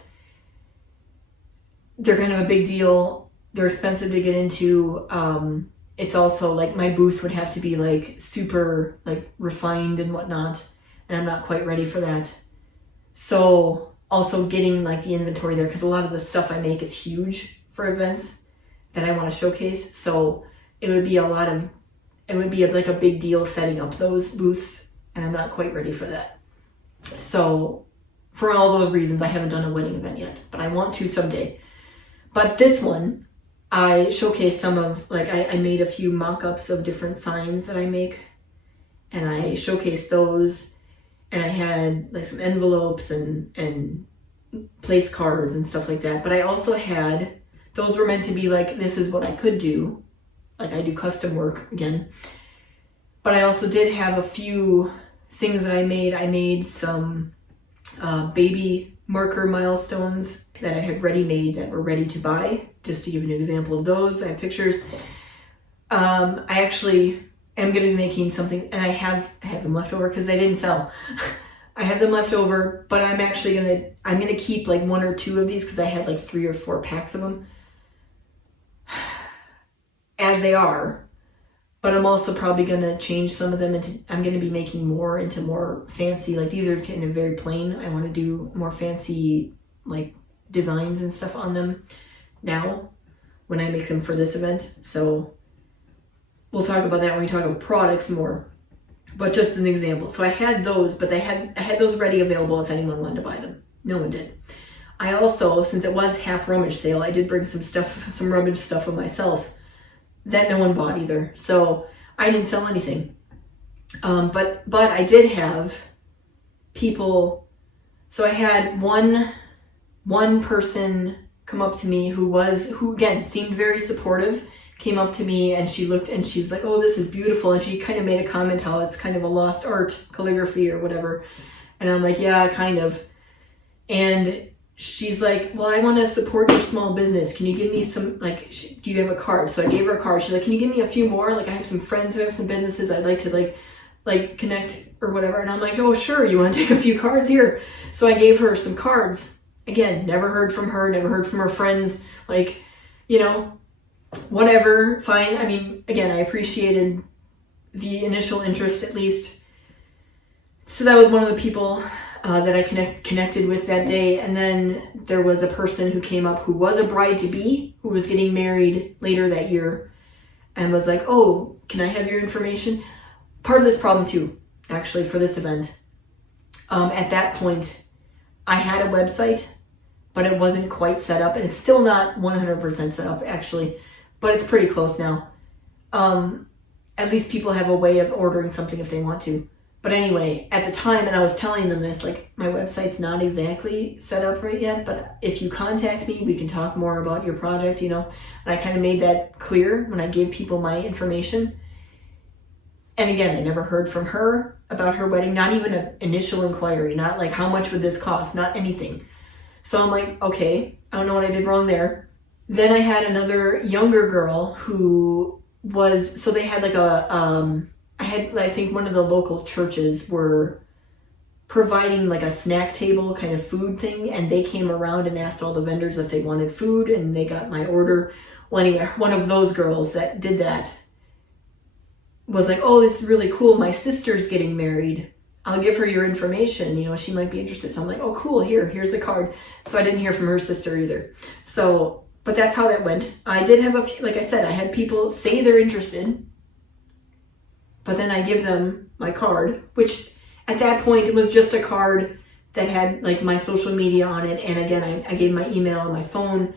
they're kind of a big deal. They're expensive to get into. It's also like my booth would have to be like super like refined and whatnot, and I'm not quite ready for that. So also getting like the inventory there, because a lot of the stuff I make is huge for events that I want to showcase. So it would be like a big deal setting up those booths, and I'm not quite ready for that. So for all those reasons, I haven't done a wedding event yet, but I want to someday. But this one, I showcased some of, like, I made a few mock-ups of different signs that I make, and I showcased those, and I had like some envelopes and place cards and stuff like that. But I also had, those were meant to be like, this is what I could do. Like, I do custom work again. But I also did have a few things that I made. I made some baby marker milestones that I had ready made that were ready to buy. Just to give you an example of those, I have pictures. I actually am going to be making something, and I have them left over because they didn't sell. I have them left over, but I'm actually I'm gonna keep like 1 or 2 of these because I had like 3 or 4 packs of them as they are. But I'm also probably gonna change some of them into, I'm gonna be making more into more fancy, like these are kind of very plain. I want to do more fancy like designs and stuff on them now when I make them for this event. So we'll talk about that when we talk about products more. But just an example. So I had those, but I had those ready available if anyone wanted to buy them. No one did. I also, since it was half rummage sale, I did bring some rummage stuff of myself that no one bought either. So I didn't sell anything. But I did have people. So I had one person come up to me who again seemed very supportive. Came up to me and she looked and she was like, oh, this is beautiful. And she kind of made a comment how it's kind of a lost art, calligraphy or whatever. And I'm like, yeah, kind of. And she's like, well, I want to support your small business. Can you give me some, like, do you have a card? So I gave her a card. She's like, can you give me a few more? Like, I have some friends who have some businesses. I'd like to like connect or whatever. And I'm like, oh, sure. You want to take a few cards here? So I gave her some cards. Again, never heard from her, never heard from her friends. Like, you know, whatever, fine. I mean, again, I appreciated the initial interest at least. So that was one of the people that I connected with that day. And then there was a person who came up who was a bride-to-be, who was getting married later that year, and was like, oh, can I have your information? Part of this problem too, actually, for this event. At that point, I had a website, but it wasn't quite set up, and it's still not 100% set up, actually, but it's pretty close now. At least people have a way of ordering something if they want to. But anyway, at the time, and I was telling them this, like, my website's not exactly set up right yet, but if you contact me, we can talk more about your project, you know. And I kind of made that clear when I gave people my information. And again, I never heard from her about her wedding, not even an initial inquiry, not like, how much would this cost, not anything. So I'm like, okay, I don't know what I did wrong there. Then I had another younger girl who was, so they had like I think one of the local churches were providing like a snack table kind of food thing, and they came around and asked all the vendors if they wanted food, and they got my order. Well, anyway, one of those girls that did that was like, oh, this is really cool. My sister's getting married. I'll give her your information. You know, she might be interested. So I'm like, oh, cool. Here's the card. So I didn't hear from her sister either. So, but that's how that went. I did have a few, like I said, I had people say they're interested, but then I give them my card, which at that point it was just a card that had like my social media on it. And again, I gave my email and my phone.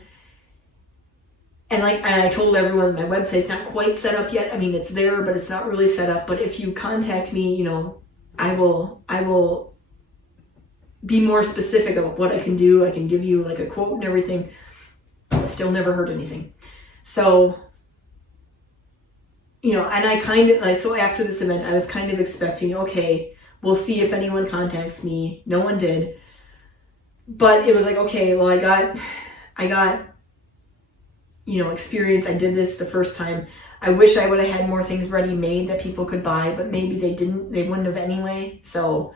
And I told everyone my website's not quite set up yet. I mean, it's there, but it's not really set up. But if you contact me, you know, I will be more specific about what I can do. I can give you like a quote and everything. Still never heard anything. So, you know, and I kind of like, so after this event, I was kind of expecting, okay, we'll see if anyone contacts me. No one did. But it was like, okay, well, I got, you know, experience. I did this the first time. I wish I would have had more things ready made that people could buy, but maybe they wouldn't have anyway. So,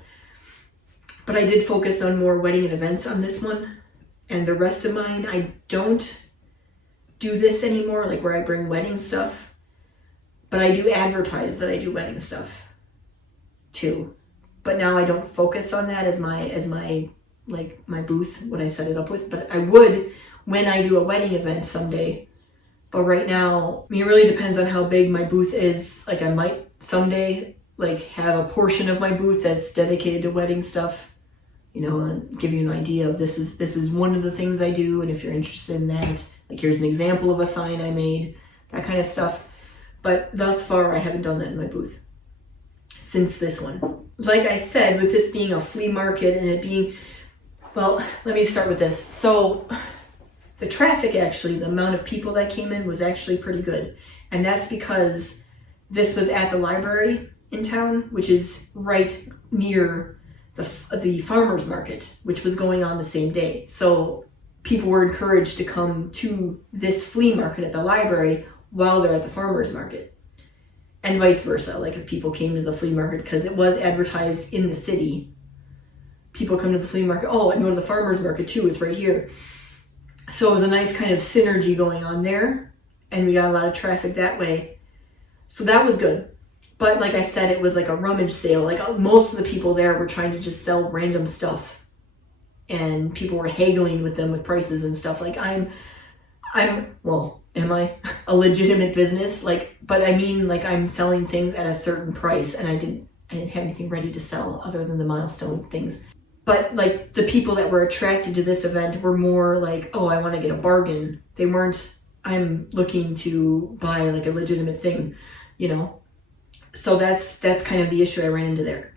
but I did focus on more wedding and events on this one. And the rest of mine, I don't do this anymore, like where I bring wedding stuff. But I do advertise that I do wedding stuff too. But now I don't focus on that as my like my booth, what I set it up with. But I would when I do a wedding event someday. But right now, I mean, it really depends on how big my booth is. Like I might someday like have a portion of my booth that's dedicated to wedding stuff, you know, and give you an idea of this is one of the things I do. And if you're interested in that, like here's an example of a sign I made, that kind of stuff. But thus far, I haven't done that in my booth since this one. Like I said, with this being a flea market and it being, well, let me start with this. So the traffic, actually, the amount of people that came in was actually pretty good. And that's because this was at the library in town, which is right near the farmer's market, which was going on the same day. So people were encouraged to come to this flea market at the library while they're at the farmer's market, and vice versa. Like if people came to the flea market, because it was advertised in the city, people come to the flea market, oh, I can go to the farmer's market too, it's right here. So it was a nice kind of synergy going on there, and we got a lot of traffic that way. So that was good. But like I said, it was like a rummage sale. Like most of the people there were trying to just sell random stuff, and people were haggling with them with prices and stuff. Like well, am I a legitimate business? Like, but I mean, like I'm selling things at a certain price, and I didn't have anything ready to sell other than the milestone things. But like the people that were attracted to this event were more like, oh, I want to get a bargain. They weren't, I'm looking to buy like a legitimate thing, you know? So that's kind of the issue I ran into there.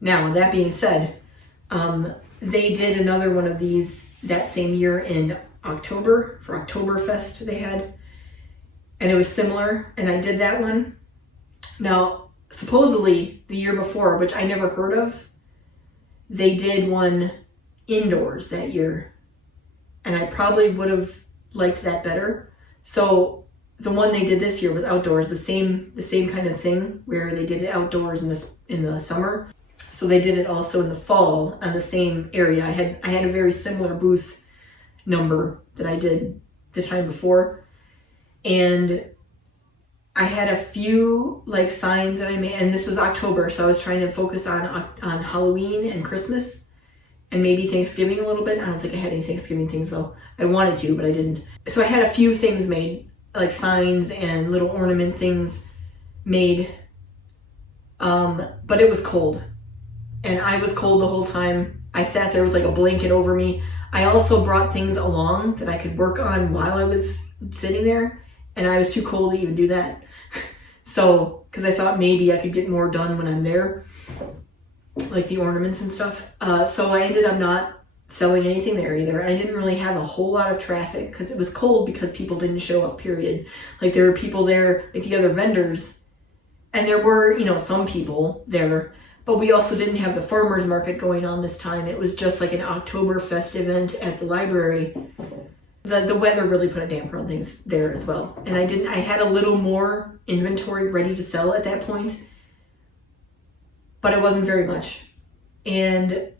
Now, that being said, they did another one of these that same year in October for Oktoberfest they had, and it was similar, and I did that one. Now, supposedly the year before, which I never heard of, they did one indoors that year, and I probably would have liked that better. So the one they did this year was outdoors, the same kind of thing where they did it outdoors in the summer. So they did it also in the fall on the same area. I had a very similar booth number that I did the time before, and I had a few like signs that I made, and this was October, so I was trying to focus on Halloween and Christmas and maybe Thanksgiving a little bit. I don't think I had any Thanksgiving things though. I wanted to, but I didn't. So I had a few things made, like signs and little ornament things made, but it was cold, and I was cold the whole time. I sat there with like a blanket over me. I also brought things along that I could work on while I was sitting there, and I was too cold to even do that. So, because I thought maybe I could get more done when I'm there, like the ornaments and stuff. So I ended up not selling anything there either. I didn't really have a whole lot of traffic because it was cold, because people didn't show up, period. Like there were people there, like the other vendors, and there were, some people there, but we also didn't have the farmers market going on this time. It was just like an Oktoberfest event at the library. The weather really put a damper on things there as well. And I had a little more inventory ready to sell at that point, but it wasn't very much. And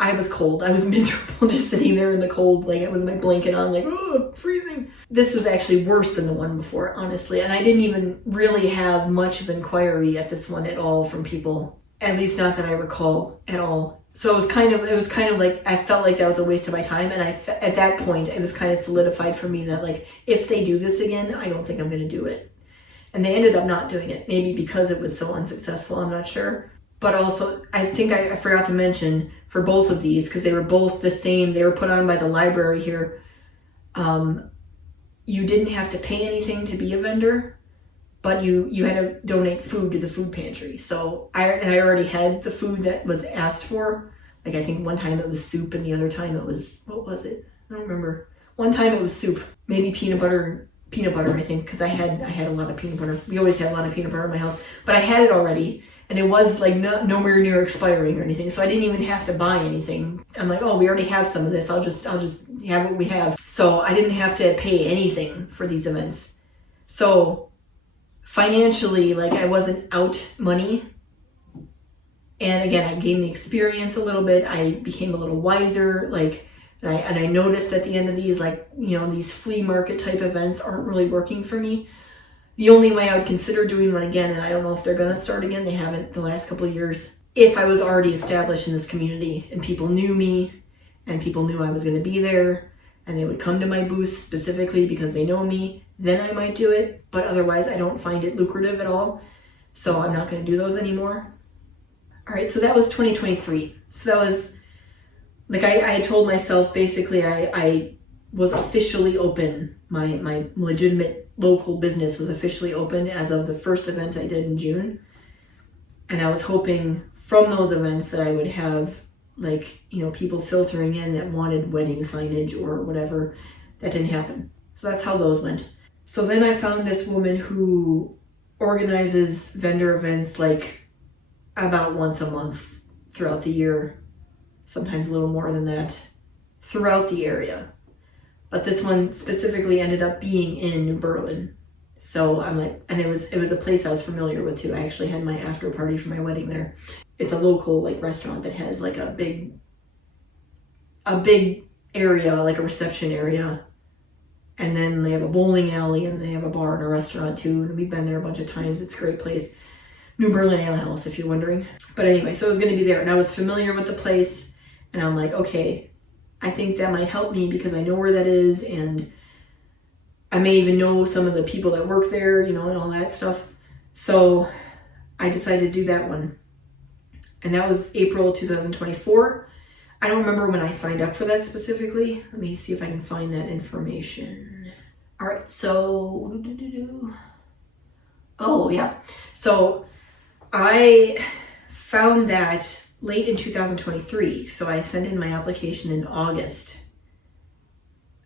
I was cold. I was miserable just sitting there in the cold, like with my blanket on, like, oh, freezing. This was actually worse than the one before, honestly. And I didn't even really have much of inquiry at this one at all from people, at least not that I recall at all. So it was kind of like, I felt like that was a waste of my time. And at that point, it was kind of solidified for me that like, if they do this again, I don't think I'm going to do it. And they ended up not doing it, maybe because it was so unsuccessful, I'm not sure. But also, I think I forgot to mention for both of these, because they were both the same, they were put on by the library here. You didn't have to pay anything to be a vendor, but you had to donate food to the food pantry. So I already had the food that was asked for. Like I think one time it was soup, and the other time it was, what was it? I don't remember. One time it was soup, maybe peanut butter, I think, because I had a lot of peanut butter. We always had a lot of peanut butter in my house, but I had it already, and it was like nowhere near expiring or anything. So I didn't even have to buy anything. I'm like, oh, we already have some of this. I'll just have what we have. So I didn't have to pay anything for these events. So financially, like I wasn't out money. And again, I gained the experience a little bit. I became a little wiser, and I noticed at the end of these, these flea market type events aren't really working for me. The only way I would consider doing one again, and I don't know if they're going to start again, they haven't the last couple of years, if I was already established in this community and people knew me and people knew I was going to be there and they would come to my booth specifically because they know me, then I might do it. But otherwise, I don't find it lucrative at all. So I'm not going to do those anymore. All right, so that was 2023. So that was, like I had told myself, basically I was officially open. My legitimate local business was officially open as of the first event I did in June. And I was hoping from those events that I would have people filtering in that wanted wedding signage or whatever. That didn't happen. So that's how those went. So then I found this woman who organizes vendor events like about once a month throughout the year, sometimes a little more than that, throughout the area. But this one specifically ended up being in New Berlin. So I'm like, and it was a place I was familiar with too. I actually had my after party for my wedding there. It's a local restaurant that has like a big area, like a reception area. And then they have a bowling alley and they have a bar and a restaurant too. And we've been there a bunch of times. It's a great place. New Berlin Ale House, if you're wondering. But anyway, so I was going to be there and I was familiar with the place. And I'm like, okay, I think that might help me because I know where that is. And I may even know some of the people that work there, and all that stuff. So I decided to do that one. And that was April 2024. I don't remember when I signed up for that specifically. Let me see if I can find that information. All right, so, oh yeah. So I found that late in 2023. So I sent in my application in August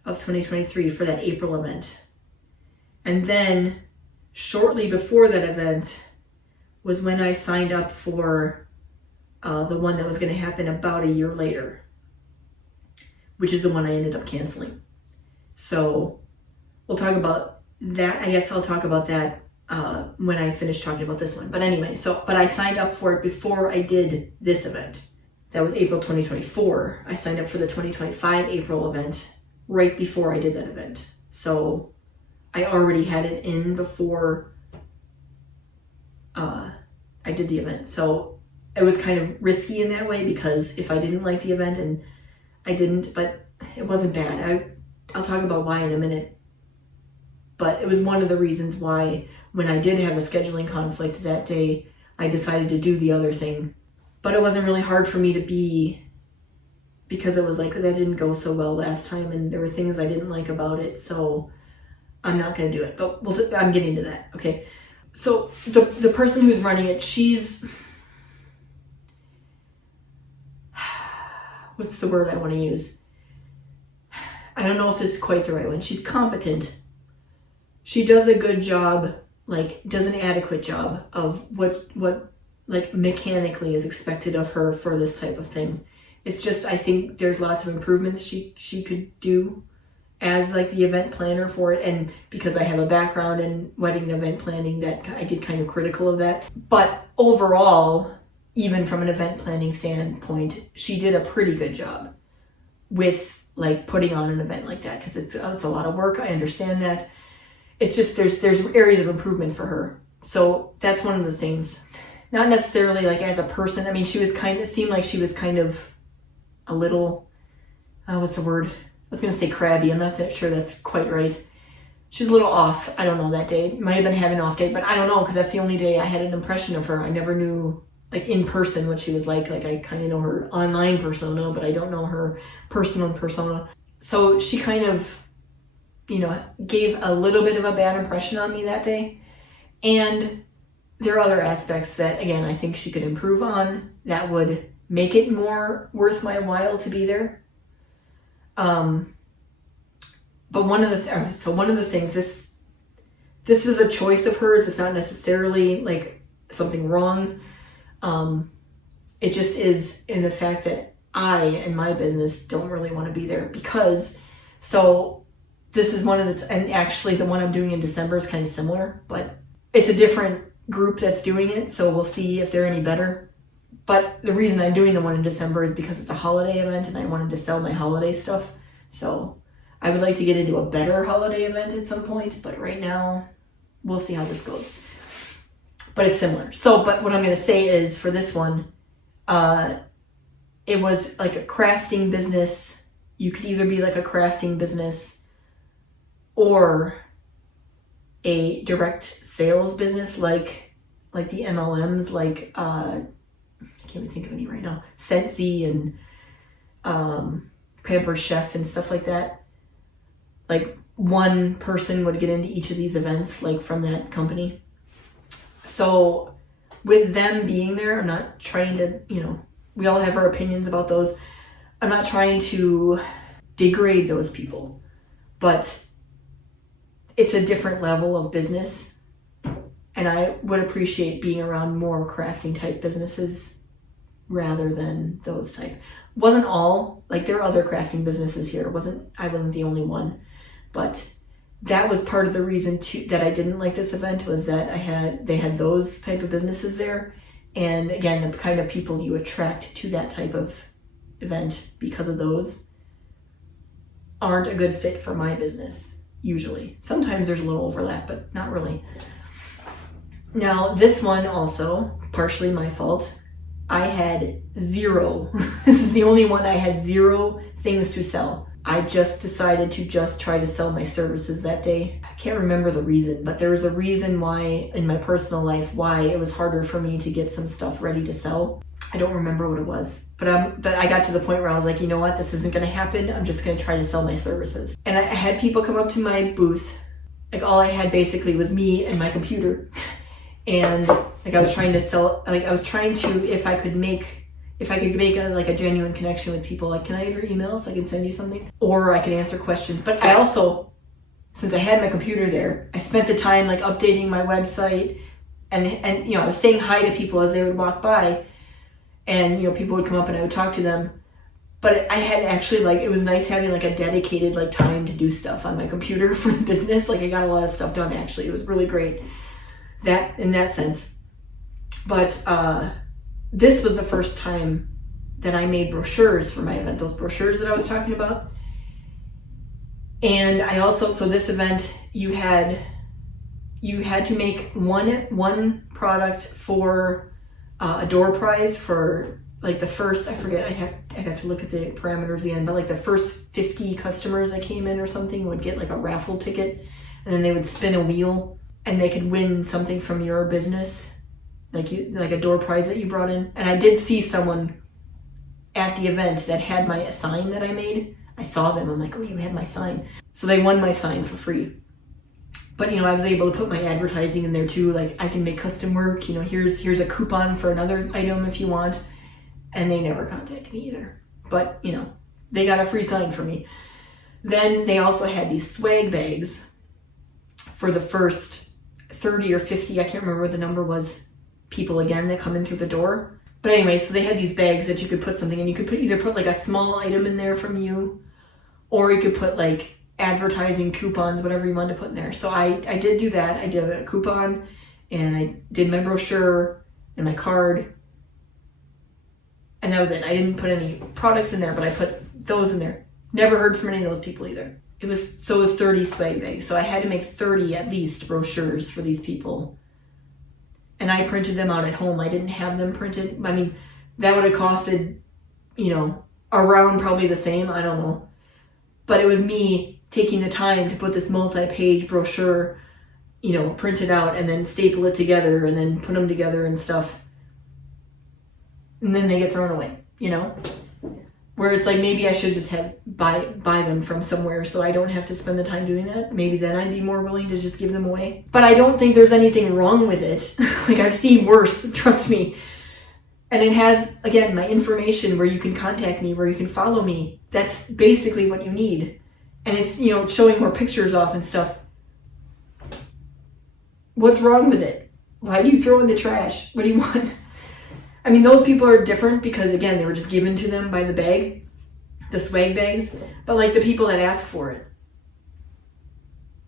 of 2023 for that April event. And then shortly before that event was when I signed up for the one that was going to happen about a year later. which is the one I ended up canceling. So we'll talk about that. I guess I'll talk about that when I finish talking about this one. But anyway, but I signed up for it before I did this event. That was April 2024. I signed up for the 2025 April event right before I did that event. So I already had it in before I did the event. So it was kind of risky in that way, because if I didn't like the event, and I didn't, but it wasn't bad. I'll talk about why in a minute. But it was one of the reasons why, when I did have a scheduling conflict that day, I decided to do the other thing. But it wasn't really hard for me to be, because it was like, that didn't go so well last time, and there were things I didn't like about it, so I'm not going to do it. But I'm getting to that, okay? So the person who's running it, she's, what's the word I want to use? I don't know if this is quite the right one. She's competent. She does a good job, like does an adequate job of what like mechanically is expected of her for this type of thing. It's just, I think there's lots of improvements she could do as like the event planner for it. And because I have a background in wedding and event planning, that I get kind of critical of that. But overall, even from an event planning standpoint, she did a pretty good job with like putting on an event like that, because it's a lot of work. I understand that. It's just there's areas of improvement for her. So that's one of the things. Not necessarily like as a person. I mean, it seemed like she was kind of a little, what's the word? I was going to say crabby. I'm not that sure that's quite right. She was a little off. I don't know that day. Might have been having an off day, but I don't know, because that's the only day I had an impression of her. I never knew like in person what she was like. Like I kind of know her online persona, but I don't know her personal persona. So she kind of, gave a little bit of a bad impression on me that day. And there are other aspects that, again, I think she could improve on that would make it more worth my while to be there. But one of the things, this is a choice of hers. It's not necessarily like something wrong. It just is in the fact that I and my business don't really want to be there, because this is one of and actually the one I'm doing in December is kind of similar, but it's a different group that's doing it. So we'll see if they're any better. But the reason I'm doing the one in December is because it's a holiday event and I wanted to sell my holiday stuff. So I would like to get into a better holiday event at some point, but right now we'll see how this goes. But it's similar. But what I'm going to say is for this one, it was like a crafting business. You could either be like a crafting business or a direct sales business, like the MLMs, like I can't even think of any right now, Scentsy and Pampered Chef and stuff like that. Like one person would get into each of these events, like from that company. So with them being there, I'm not trying to, we all have our opinions about those. I'm not trying to degrade those people, but it's a different level of business. And I would appreciate being around more crafting type businesses rather than those type. Wasn't all, like there are other crafting businesses here. I wasn't the only one, but that was part of the reason that I didn't like this event, was that they had those type of businesses there. And again, the kind of people you attract to that type of event because of those aren't a good fit for my business, usually. Sometimes there's a little overlap, but not really. Now, this one also, partially my fault. I had zero. This is the only one I had zero things to sell. I just decided to just try to sell my services that day. I can't remember the reason, but there was a reason why in my personal life why it was harder for me to get some stuff ready to sell. I don't remember what it was, but I got to the point where I was like, you know what, this isn't going to happen. I'm just going to try to sell my services. And I had people come up to my booth. Like all I had basically was me and my computer. And like I was trying to sell, like I was trying to, if I could make a genuine connection with people, like, can I have your email so I can send you something? Or I could answer questions. But I also, since I had my computer there, I spent the time like updating my website and I was saying hi to people as they would walk by, and people would come up and I would talk to them. But I had actually, like, it was nice having like a dedicated like time to do stuff on my computer for the business. Like I got a lot of stuff done actually. It was really great that in that sense. But this was the first time that I made brochures for my event, those brochures that I was talking about. And I also, so this event, you had to make one product for a door prize for like the first, I forget, I'd have to look at the parameters again, but like the first 50 customers that came in or something would get like a raffle ticket, and then they would spin a wheel and they could win something from your business, like a door prize that you brought in. And I did see someone at the event that had my sign that I made. I saw them, I'm like, oh, you had my sign. So they won my sign for free. But, you know, I was able to put my advertising in there too. Like, I can make custom work, you know, here's a coupon for another item if you want. And they never contacted me either. But, you know, they got a free sign from me. Then they also had these swag bags for the first 30 or 50, I can't remember what the number was, people again that come in through the door. But anyway, so they had these bags that you could put something in. You could either put like a small item in there from you, or you could put like advertising, coupons, whatever you wanted to put in there. So I did do that. I did a coupon, and I did my brochure and my card, and that was it. I didn't put any products in there, but I put those in there. Never heard from any of those people either. It was 30 swag bags. So I had to make 30 at least brochures for these people. And I printed them out at home. I didn't have them printed. I mean, that would have costed, you know, around probably the same. I don't know. But it was me taking the time to put this multi-page brochure, you know, print it out and then staple it together and then put them together and stuff. And then they get thrown away, you know? Where it's like, maybe I should just buy them from somewhere so I don't have to spend the time doing that. Maybe then I'd be more willing to just give them away. But I don't think there's anything wrong with it. Like, I've seen worse, trust me. And it has, again, my information where you can contact me, where you can follow me. That's basically what you need. And it's, you know, showing more pictures off and stuff. What's wrong with it? Why do you throw in the trash? What do you want? I mean, those people are different because, again, they were just given to them by the bag, the swag bags. But like the people that ask for it.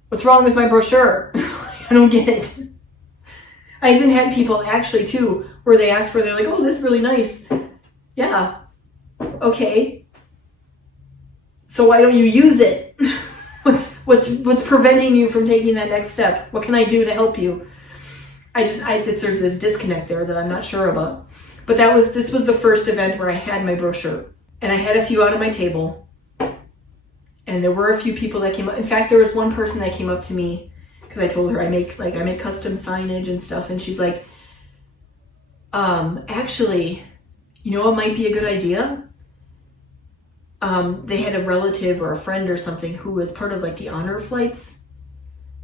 What's wrong with my brochure? I don't get it. I even had people actually too, where they asked for, they're like, oh, this is really nice. Yeah. Okay. So why don't you use it? What's preventing you from taking that next step? What can I do to help you? There's this disconnect there that I'm not sure about. But this was the first event where I had my brochure, and I had a few out on my table, and there were a few people that came up. In fact, there was one person that came up to me because I told her I make custom signage and stuff, and she's like, actually, you know what might be a good idea? They had a relative or a friend or something who was part of like the honor flights,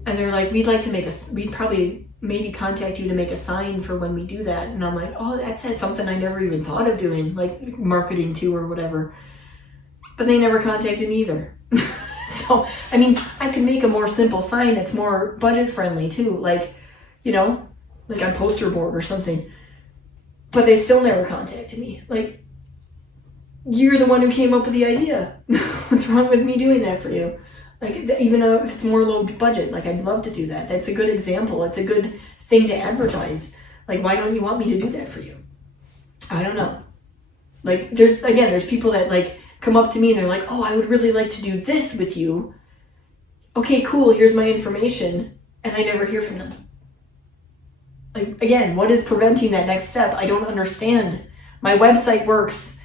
and they're like, we'd probably maybe contact you to make a sign for when we do that. And I'm like, oh, that's something I never even thought of doing, like marketing to or whatever. But they never contacted me either. So, I mean, I could make a more simple sign that's more budget friendly too, like, you know, like on poster board or something. But they still never contacted me. Like, you're the one who came up with the idea. What's wrong with me doing that for you? Like, even if it's more low budget, like, I'd love to do that. That's a good example. It's a good thing to advertise. Like, why don't you want me to do that for you? I don't know. Like, there's people that, like, come up to me and they're like, oh, I would really like to do this with you. Okay, cool, here's my information. And I never hear from them. Like, again, what is preventing that next step? I don't understand. My website works.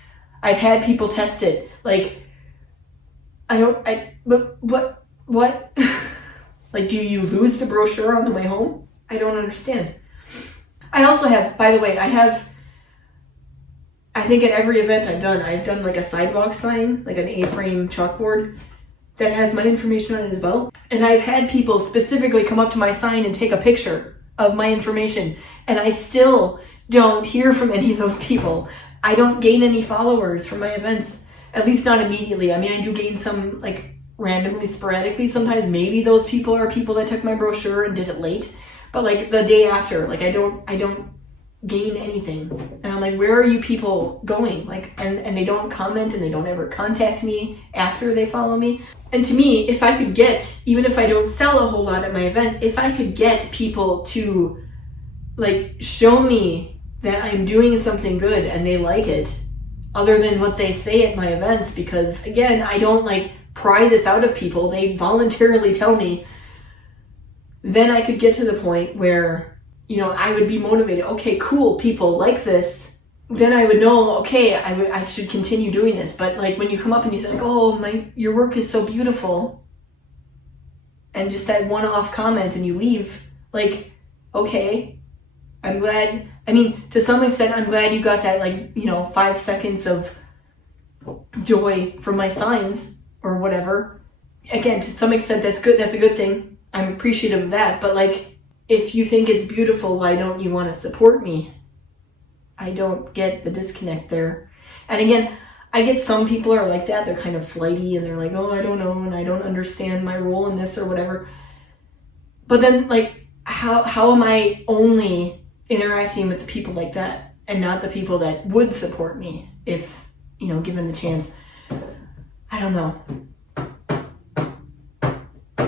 I've had people test it. Like, what? Like, do you lose the brochure on the way home? I don't understand. I also have, by the way, I think at every event I've done like a sidewalk sign, like an A-frame chalkboard that has my information on it as well. And I've had people specifically come up to my sign and take a picture of my information. And I still don't hear from any of those people. I don't gain any followers from my events. At least not immediately. I mean, I do gain some, like, randomly, sporadically sometimes. Maybe those people are people that took my brochure and did it late. But, like, the day after, like, I don't gain anything. And I'm like, where are you people going? Like, and they don't comment and they don't ever contact me after they follow me. And to me, if I could get, even if I don't sell a whole lot at my events, if I could get people to like show me that I'm doing something good and they like it, other than what they say at my events, because again, I don't like pry this out of people, they voluntarily tell me, then I could get to the point where, you know, I would be motivated. Okay, cool, people like this. Then I would know, okay, I should continue doing this. But like when you come up and you say, like, oh, your work is so beautiful, and just that one-off comment and you leave, like, okay, I'm glad. I mean, to some extent, I'm glad you got that, like, you know, 5 seconds of joy from my signs or whatever. Again, to some extent, that's good. That's a good thing. I'm appreciative of that. But like, if you think it's beautiful, why don't you want to support me? I don't get the disconnect there. And again, I get some people are like that. They're kind of flighty and they're like, oh, I don't know, and I don't understand my role in this or whatever. But then, like, how am I only interacting with the people like that and not the people that would support me if, you know, given the chance? I don't know.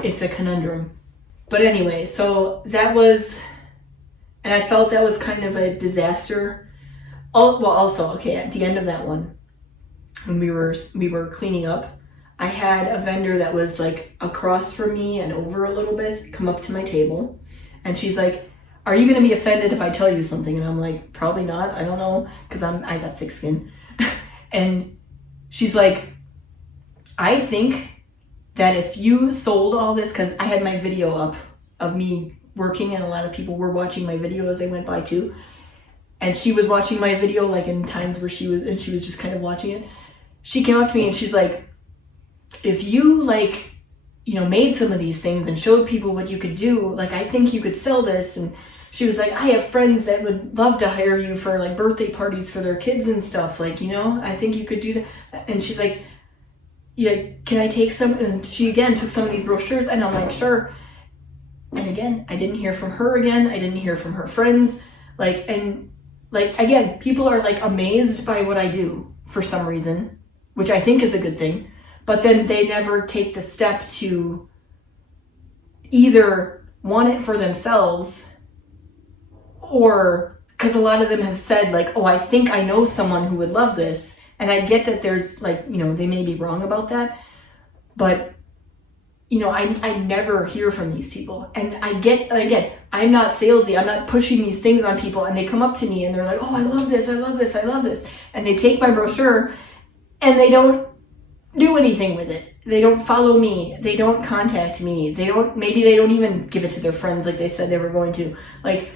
It's a conundrum. But anyway, so that was, and I felt that was kind of a disaster. Oh, well, also, okay, at the end of that one, when we were cleaning up, I had a vendor that was like across from me and over a little bit come up to my table, and she's like, are you going to be offended if I tell you something? And I'm like, probably not. I don't know, because I got thick skin. And she's like, I think that if you sold all this, because I had my video up of me working and a lot of people were watching my video as they went by too. And she was watching my video like in times where she was just kind of watching it. She came up to me and she's like, if you like, you know, made some of these things and showed people what you could do, like, I think you could sell this. And she was like, I have friends that would love to hire you for like birthday parties for their kids and stuff. Like, you know, I think you could do that. And she's like, yeah, can I take some? And she again took some of these brochures, and I'm like, sure. And again, I didn't hear from her again. I didn't hear from her friends. Like, and like, again, people are like amazed by what I do for some reason, which I think is a good thing. But then they never take the step to either want it for themselves, or because a lot of them have said like, oh, I think I know someone who would love this. And I get that there's like, you know, they may be wrong about that, but you know, I never hear from these people. And again, I'm not salesy. I'm not pushing these things on people, and they come up to me and they're like, oh, I love this. I love this. I love this. And they take my brochure and they don't do anything with it. They don't follow me. They don't contact me. Maybe they don't even give it to their friends like they said they were going to. Like,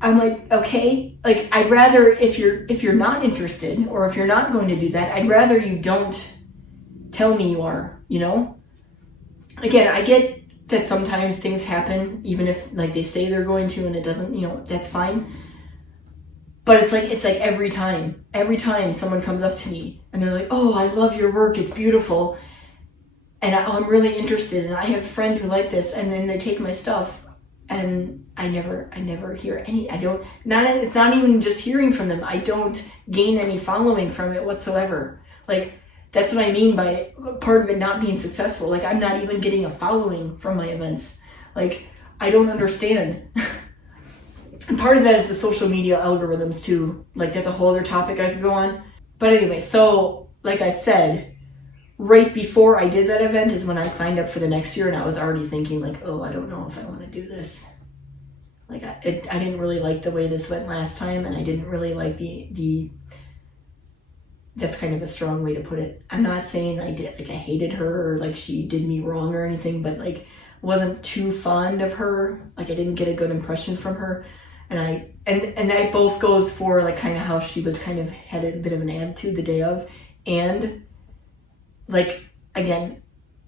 I'm like, okay, like, I'd rather, if you're not interested, or if you're not going to do that, I'd rather you don't tell me you are, you know? Again, I get that sometimes things happen, even if like they say they're going to and it doesn't, you know, that's fine. But it's like every time someone comes up to me and they're like, oh, I love your work, it's beautiful. And I'm really interested, and I have a friend who like this, and then they take my stuff. And I never hear any, it's not even just hearing from them. I don't gain any following from it whatsoever. Like, that's what I mean by part of it not being successful. Like, I'm not even getting a following from my events. Like, I don't understand. And part of that is the social media algorithms too. Like, that's a whole other topic I could go on. But anyway, so like I said, right before I did that event is when I signed up for the next year, and I was already thinking like, oh, I don't know if I want to do this. Like, I didn't really like the way this went last time, and I didn't really like the that's kind of a strong way to put it. I'm not saying I hated her or like she did me wrong or anything, but like, wasn't too fond of her. Like, I didn't get a good impression from her. And that both goes for like kind of how she was kind of had a bit of an attitude the day of, and like, again,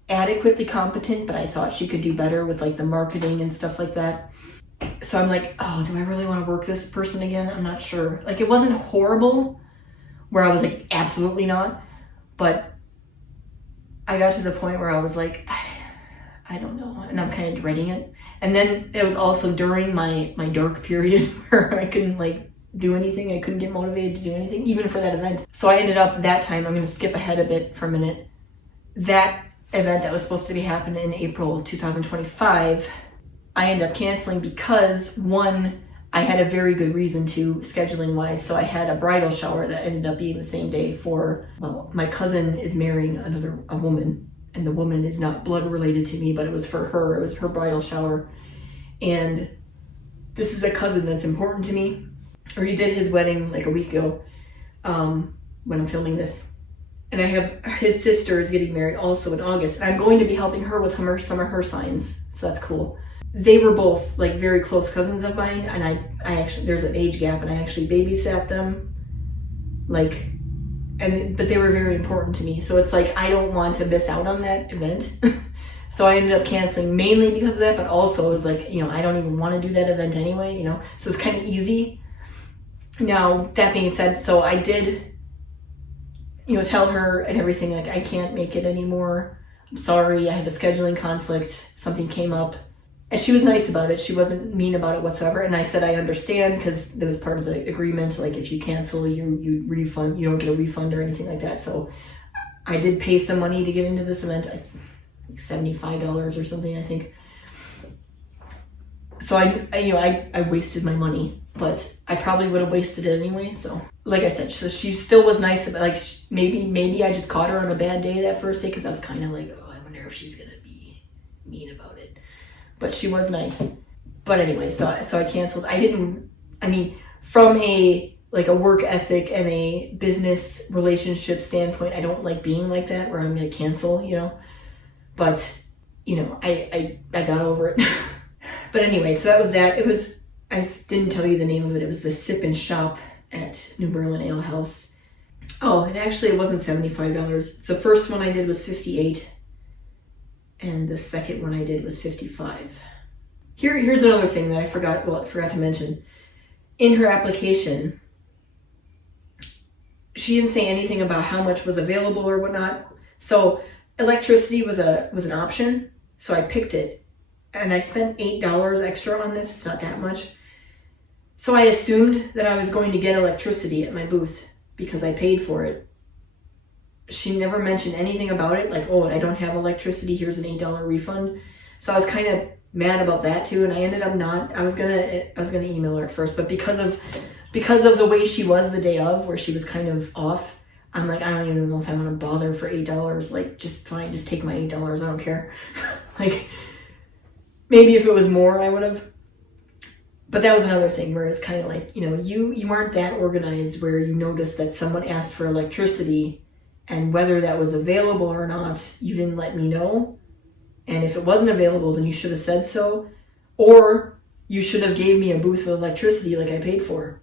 adequately competent, but I thought she could do better with like the marketing and stuff like that. So I'm like, oh, do I really want to work this person again? I'm not sure. Like, it wasn't horrible where I was like, absolutely not. But I got to the point where I was like, I don't know, and I'm kind of dreading it. And then it was also during my dark period where I couldn't like do anything. I couldn't get motivated to do anything, even for that event. So I ended up that time, I'm going to skip ahead a bit for a minute. That event that was supposed to be happening in April 2025, I ended up canceling because one, I had a very good reason to, scheduling wise. So I had a bridal shower that ended up being the same day for, well, my cousin is marrying a woman, and the woman is not blood related to me, but it was for her. It was her bridal shower. And this is a cousin that's important to me. Or he did his wedding like a week ago when I'm filming this. And I have his sister is getting married also in August. And I'm going to be helping her with some of her signs. So that's cool. They were both like very close cousins of mine, and I actually, there's an age gap, and I actually babysat them, but they were very important to me. So it's like, I don't want to miss out on that event. So I ended up canceling mainly because of that, but also it was like, I don't even want to do that event anyway, so it's kind of easy. Now, that being said, so I did, tell her and everything, like, I can't make it anymore. I'm sorry, I have a scheduling conflict, something came up. And she was nice about it. She wasn't mean about it whatsoever. And I said, I understand, because that was part of the agreement. Like, if you cancel, you refund, you don't get a refund or anything like that. So I did pay some money to get into this event, like $75 or something, I think. So I wasted my money, but I probably would have wasted it anyway. So like I said, so she still was nice about, like, maybe I just caught her on a bad day that first day, because I was kind of like, oh, I wonder if she's gonna be mean about it. But she was nice. But anyway, so I canceled. From a work ethic and a business relationship standpoint, I don't like being like that where I'm gonna cancel, But I got over it. But anyway, so that was that. I didn't tell you the name of it. It was the Sip and Shop at New Berlin Ale House. Oh, and actually it wasn't $75. The first one I did was $58. And the second one I did was $55. Here's another thing that I forgot to mention. In her application, she didn't say anything about how much was available or whatnot. So electricity was an option, so I picked it. And I spent $8 extra on this. It's not that much. So I assumed that I was going to get electricity at my booth because I paid for it. She never mentioned anything about it, like, oh, I don't have electricity, here's an $8 refund. So I was kind of mad about that too, and I ended up not. I was gonna email her at first, but because of the way she was the day of, where she was kind of off, I'm like, I don't even know if I want to bother for $8. Like, just fine, just take my $8. I don't care. Like, maybe if it was more, I would have. But that was another thing where it's kind of like, you aren't that organized where you notice that someone asked for electricity, and whether that was available or not, you didn't let me know. And if it wasn't available, then you should have said so. Or you should have gave me a booth with electricity like I paid for.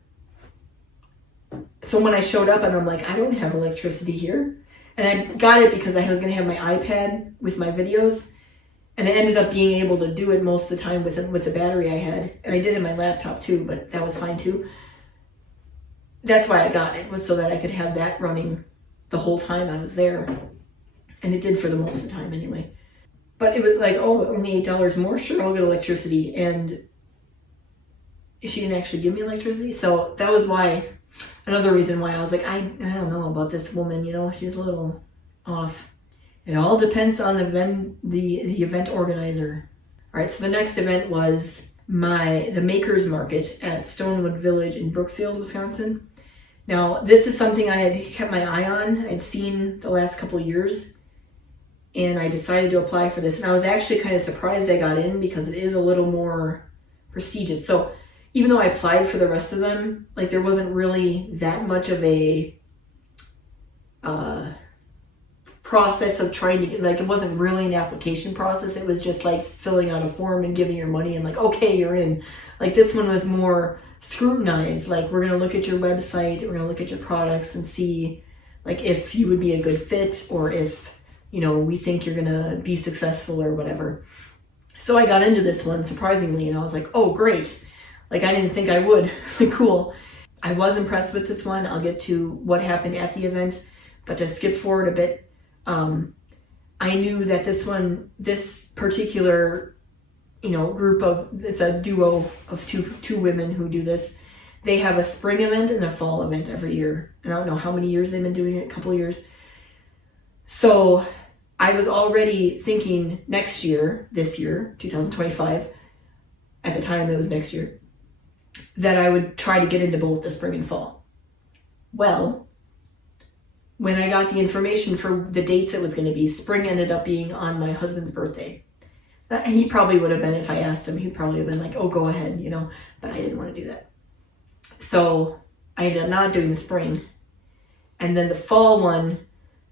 So when I showed up and I'm like, I don't have electricity here. And I got it because I was going to have my iPad with my videos. And I ended up being able to do it most of the time with the battery I had. And I did it in my laptop too, but that was fine too. That's why I got it, was so that I could have that running the whole time I was there. And it did for the most of the time anyway. But it was like, oh, only $8 more? Sure, I'll get electricity. And she didn't actually give me electricity. So that was another reason why I was like, I don't know about this woman, she's a little off. It all depends on the event organizer. All right, so the next event was the Makers Market at Stonewood Village in Brookfield, Wisconsin. Now, this is something I had kept my eye on. I'd seen the last couple of years, and I decided to apply for this. And I was actually kind of surprised I got in because it is a little more prestigious. So even though I applied for the rest of them, like, there wasn't really that much of a process of trying to get, like, it wasn't really an application process. It was just like filling out a form and giving your money and like, okay, you're in. Like, this one was more scrutinized. Like, we're going to look at your website, we're going to look at your products and see, like, if you would be a good fit, or if, we think you're going to be successful or whatever. So I got into this one surprisingly, and I was like, oh, great. Like, I didn't think I would. Like, cool. I was impressed with this one. I'll get to what happened at the event, but to skip forward a bit, I knew that this particular, group it's a duo of two women who do this. They have a spring event and a fall event every year. And I don't know how many years they've been doing it, a couple of years. So I was already thinking this year, 2025, at the time it was next year, that I would try to get into both the spring and fall. Well, when I got the information for the dates it was going to be, spring ended up being on my husband's birthday. And he probably would have been, if I asked him, he'd probably have been like, oh, go ahead, but I didn't want to do that. So I ended up not doing the spring. And then the fall one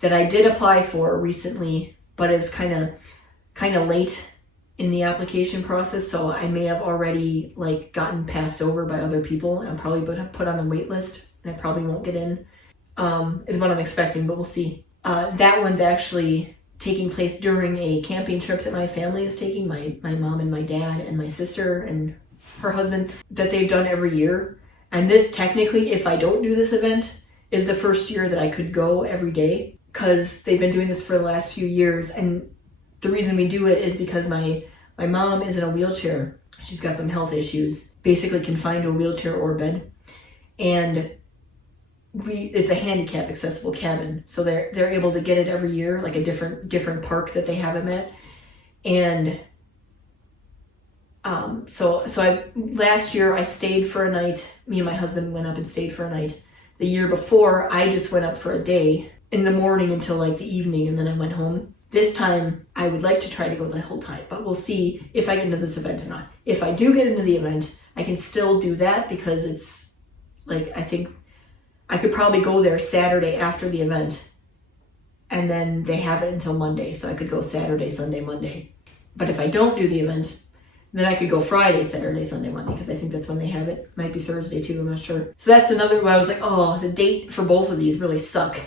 that I did apply for recently, but it's kind of late in the application process, so I may have already gotten passed over by other people, and I'm probably put on the wait list, and I probably won't get in, is what I'm expecting, but we'll see. That one's actually taking place during a camping trip that my family is taking, my mom and my dad and my sister and her husband, that they've done every year. And this, technically, if I don't do this event, is the first year that I could go every day, because they've been doing this for the last few years. And the reason we do it is because my mom is in a wheelchair. She's got some health issues, basically confined to a wheelchair or bed. And it's a handicap accessible cabin. So they're able to get it every year, like a different park that they have them at. And so last year I stayed for a night. Me and my husband went up and stayed for a night. The year before, I just went up for a day in the morning until the evening, and then I went home. This time, I would like to try to go the whole time, but we'll see if I get into this event or not. If I do get into the event, I can still do that, because it's I think I could probably go there Saturday after the event, and then they have it until Monday, so I could go Saturday, Sunday, Monday. But if I don't do the event, then I could go Friday, Saturday, Sunday, Monday, because I think that's when they have it. Might be Thursday too, I'm not sure. So that's another one. I was like, oh, the date for both of these really suck.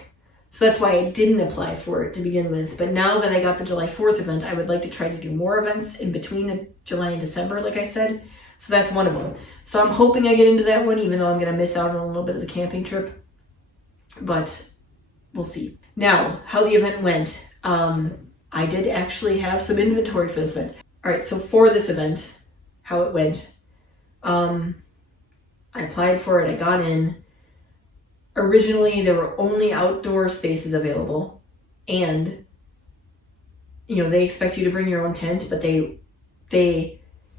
So that's why I didn't apply for it to begin with. But now that I got the July 4th event, I would like to try to do more events in between the July and December, like I said. So that's one of them. So I'm hoping I get into that one, even though I'm going to miss out on a little bit of the camping trip. But we'll see. Now, how the event went. I did actually have some inventory for this event. All right, so for this event, how it went. I applied for it. I got in. Originally, there were only outdoor spaces available, and they expect you to bring your own tent, but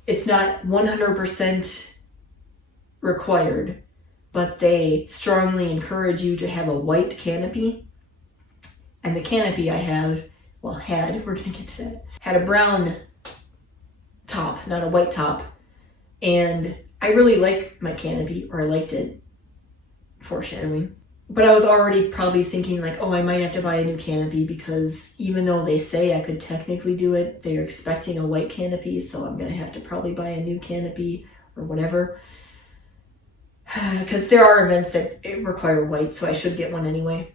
it's not 100% required, but they strongly encourage you to have a white canopy. And the canopy I had, we're gonna get to that, had a brown top, not a white top. And I really like my canopy, or I liked it. Foreshadowing. But I was already probably thinking I might have to buy a new canopy, because even though they say I could technically do it, they're expecting a white canopy, so I'm going to have to probably buy a new canopy or whatever. Because there are events that require white, so I should get one anyway.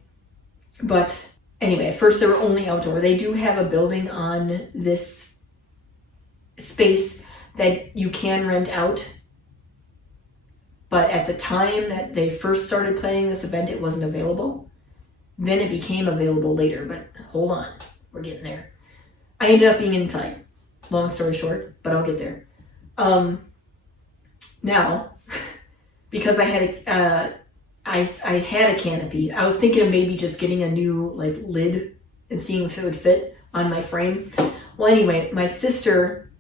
But anyway, at first they were only outdoor. They do have a building on this space that you can rent out. But at the time that they first started planning this event, it wasn't available. Then it became available later, but hold on, we're getting there. I ended up being inside, long story short, but I'll get there. Now, because I had a canopy, I was thinking of maybe just getting a new lid and seeing if it would fit on my frame. Well, anyway, my sister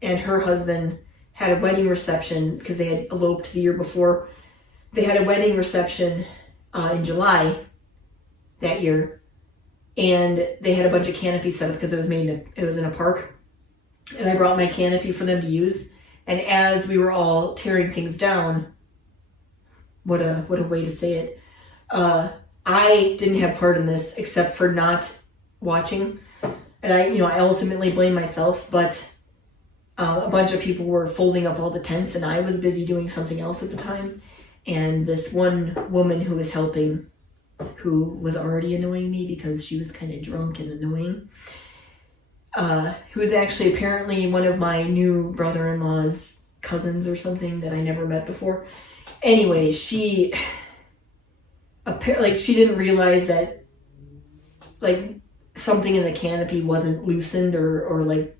and her husband had a wedding reception, because they had eloped the year before. They had a wedding reception in July that year, and they had a bunch of canopies set up because it was in a park. And I brought my canopy for them to use. And as we were all tearing things down, what a way to say it, I didn't have part in this except for not watching, and I ultimately blame myself, but. A bunch of people were folding up all the tents, and I was busy doing something else at the time. And this one woman who was helping, who was already annoying me because she was kind of drunk and annoying, who was actually apparently one of my new brother-in-law's cousins or something that I never met before. Anyway, she didn't realize that something in the canopy wasn't loosened or like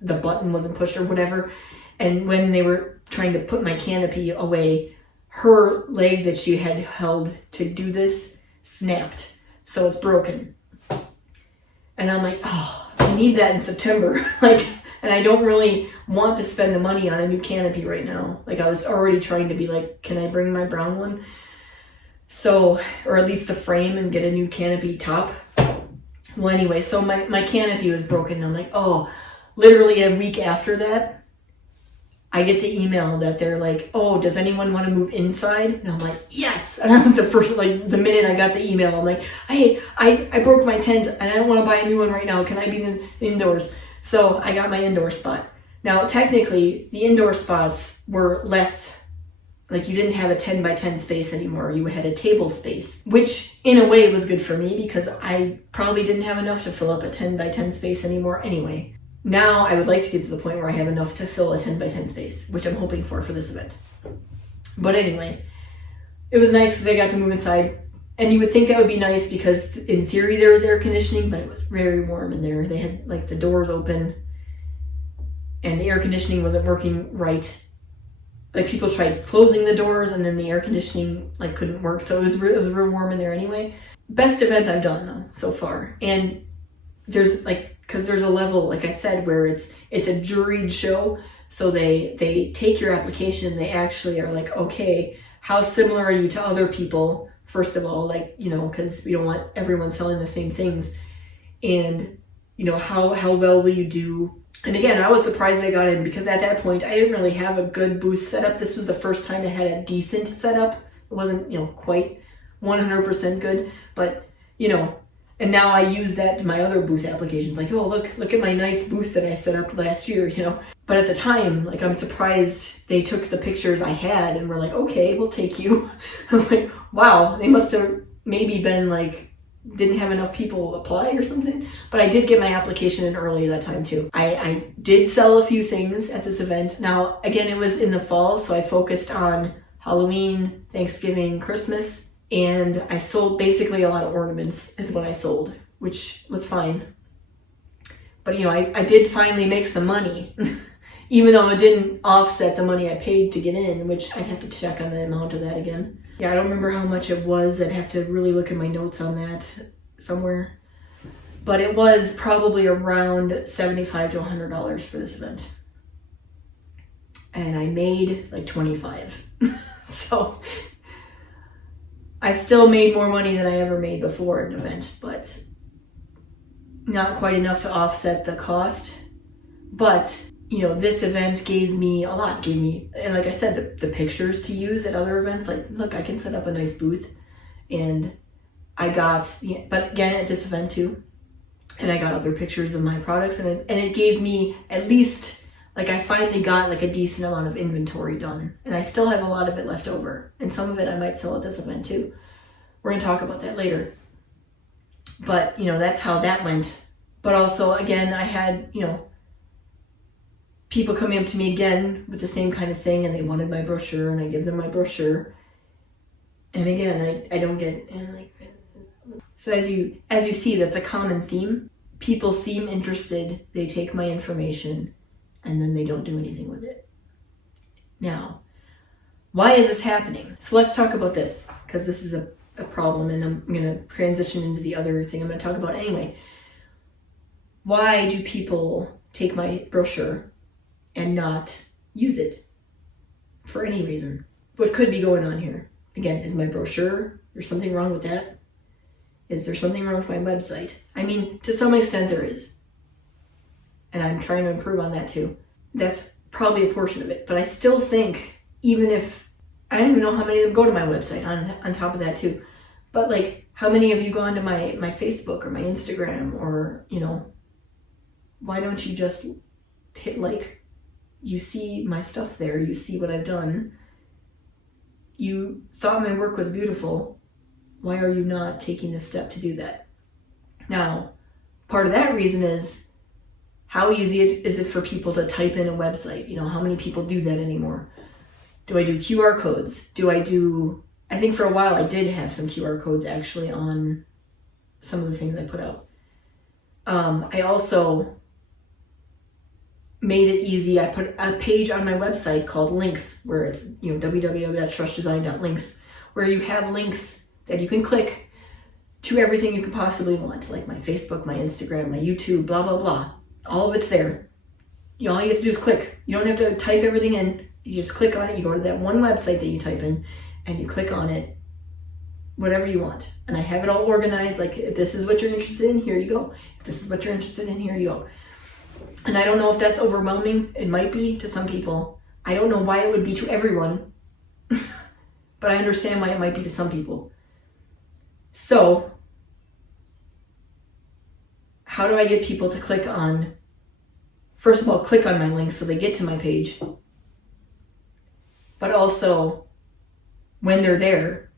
the button wasn't pushed or whatever. And when they were trying to put my canopy away, her leg that she had held to do this snapped. So it's broken. And I'm like, oh, I need that in September. Like, and I don't really want to spend the money on a new canopy right now. Like, I was already trying to be like, can I bring my brown one? So, or at least the frame, and get a new canopy top. Well, anyway, so my canopy was broken. And I'm like, oh, literally a week after that, I get the email that they're like, oh, does anyone want to move inside? And I'm like, yes. And that was the first, like, the minute I got the email, I'm like, hey, I broke my tent and I don't want to buy a new one right now. Can I be indoors? So I got my indoor spot. Now, technically, the indoor spots were less, like, you didn't have a 10 by 10 space anymore. You had a table space, which in a way was good for me because I probably didn't have enough to fill up a 10 by 10 space anymore anyway. Now I would like to get to the point where I have enough to fill a 10 by 10 space, which I'm hoping for this event. But anyway, it was nice because I got to move inside. And you would think that would be nice because in theory there was air conditioning, but it was very warm in there. They had like the doors open and the air conditioning wasn't working right. Like, people tried closing the doors and then the air conditioning like couldn't work. So it was real warm in there anyway. Best event I've done though so far. And there's like, because there's a level, like I said, where it's a juried show. So they take your application, they actually are like, okay, how similar are you to other people? First of all, like, you know, because we don't want everyone selling the same things. And, you know, how well will you do? And again, I was surprised I got in because at that point, I didn't really have a good booth setup. This was the first time I had a decent setup. It wasn't, you know, quite 100% good, but, you know, and now I use that to my other booth applications. Like, oh, look at my nice booth that I set up last year, you know. But at the time, like, I'm surprised they took the pictures I had and were like, okay, we'll take you. I'm like, wow, they must have maybe been like, didn't have enough people apply or something. But I did get my application in early that time too. I did sell a few things at this event. Now, again, it was in the fall, so I focused on Halloween, Thanksgiving, Christmas. And I sold basically a lot of ornaments is what I sold, which was fine. But, you know, I did finally make some money, even though it didn't offset the money I paid to get in, which I'd have to check on the amount of that again. Yeah, I don't remember how much it was. I'd have to really look at my notes on that somewhere. But it was probably around $75 to $100 for this event. And I made like 25. So I still made more money than I ever made before an event, but not quite enough to offset the cost. But, you know, this event gave me a lot. And like I said, the pictures to use at other events. Like, look, I can set up a nice booth. And I got, but again, at this event too. And I got other pictures of my products. And it gave me at least, like, I finally got like a decent amount of inventory done. And I still have a lot of it left over. And some of it I might sell at this event too. We're going to talk about that later. But, you know, that's how that went. But also, again, I had, you know, people coming up to me again with the same kind of thing, and they wanted my brochure, and I give them my brochure. And again, I don't get, and like, so as you see, that's a common theme. People seem interested, they take my information, and then they don't do anything with it. Now, why is this happening? So let's talk about this, because this is a problem, and I'm going to transition into the other thing I'm going to talk about anyway. Why do people take my brochure and not use it for any reason? What could be going on here? Again, is my brochure, there's something wrong with that? Is there something wrong with my website? I mean, to some extent there is. And I'm trying to improve on that too. That's probably a portion of it. But I still think, even if, I don't even know how many of them go to my website on top of that too. But like, how many of you go onto my Facebook or my Instagram, or, you know, why don't you just hit like? You see my stuff there, you see what I've done. You thought my work was beautiful. Why are you not taking the step to do that? Now, part of that reason is, how easy is it for people to type in a website? You know, how many people do that anymore? Do I do QR codes? I think for a while I did have some QR codes actually on some of the things I put out. I also made it easy. I put a page on my website called links, where it's, www.trustdesign.links, where you have links that you can click to everything you could possibly want, like my Facebook, my Instagram, my YouTube, blah, blah, blah. All of it's there. All you have to do is click. You don't have to type everything in. You just click on it. You go to that one website that you type in and you click on it, whatever you want. And I have it all organized. Like, if this is what you're interested in, here you go. If this is what you're interested in, here you go. And I don't know if that's overwhelming. It might be to some people. I don't know why it would be to everyone, but I understand why it might be to some people. So, how do I get people to click on, first of all, click on my links so they get to my page, but also when they're there,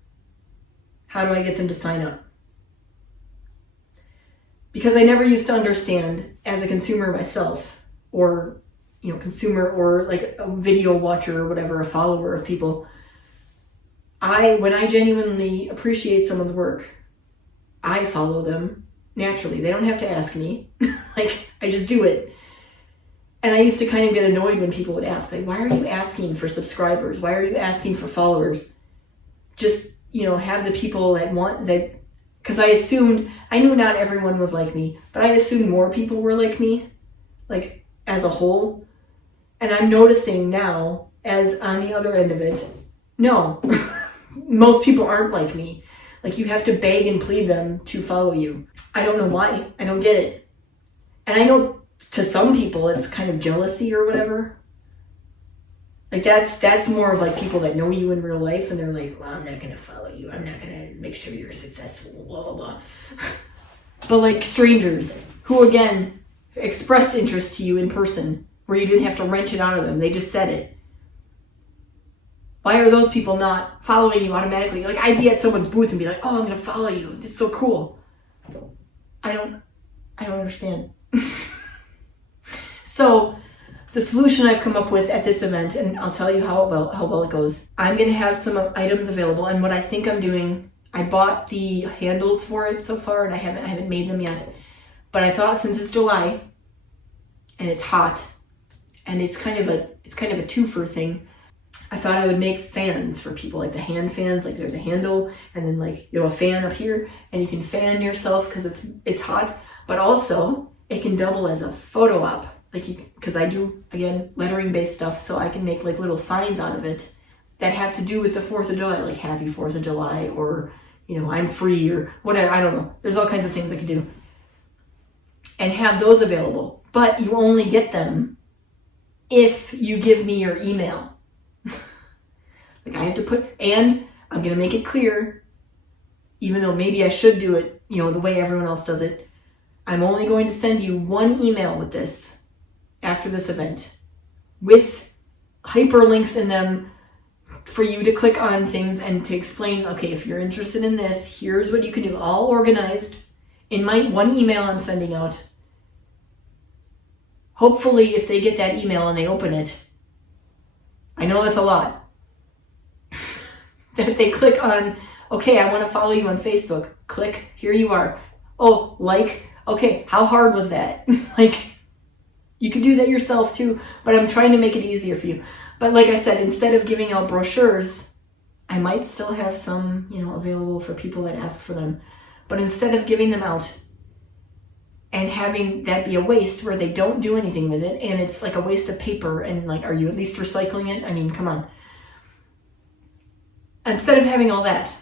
how do I get them to sign up? Because I never used to understand, as a consumer myself, or consumer, or like a video watcher or whatever, a follower of people, when I genuinely appreciate someone's work, I follow them naturally. They don't have to ask me. Like, I just do it. And I used to kind of get annoyed when people would ask, like, why are you asking for subscribers? Why are you asking for followers? Just, have the people that want that. Because I knew not everyone was like me, but I assumed more people were like me, like, as a whole. And I'm noticing now, as on the other end of it, no, most people aren't like me. Like, you have to beg and plead them to follow you. I don't know why. I don't get it. And I know to some people it's kind of jealousy or whatever. Like, that's more of like people that know you in real life, and they're like, well, I'm not going to follow you. I'm not going to make sure you're successful, blah, blah, blah. But like strangers who, again, expressed interest to you in person, where you didn't have to wrench it out of them. They just said it. Why are those people not following you automatically? Like, I'd be at someone's booth and be like, oh, I'm going to follow you. It's so cool. I don't understand. So the solution I've come up with at this event, and I'll tell you how well it goes. I'm going to have some items available, and what I think I'm doing, I bought the handles for it so far, and I haven't made them yet. But I thought, since it's July and it's hot, and it's kind of a twofer thing, I thought I would make fans for people, like the hand fans. Like, there's a handle and then like a fan up here, and you can fan yourself because it's hot, but also it can double as a photo op. Like, because I do, again, lettering based stuff, so I can make like little signs out of it that have to do with the 4th of July, like Happy 4th of July, or I'm free, or whatever. I don't know. There's all kinds of things I can do, and have those available. But you only get them if you give me your email. Like, I have to put, and I'm going to make it clear, even though maybe I should do it, the way everyone else does it. I'm only going to send you one email with this after this event, with hyperlinks in them for you to click on things and to explain, okay, if you're interested in this, here's what you can do, all organized in my one email I'm sending out. Hopefully, if they get that email and they open it, I know that's a lot, that they click on, okay, I want to follow you on Facebook. Click, here you are. Oh, like, okay, how hard was that? Like, you can do that yourself too, but I'm trying to make it easier for you. But like I said, instead of giving out brochures, I might still have some, available for people that ask for them. But instead of giving them out and having that be a waste where they don't do anything with it, and it's like a waste of paper, and like, are you at least recycling it? I mean, come on. Instead of having all that,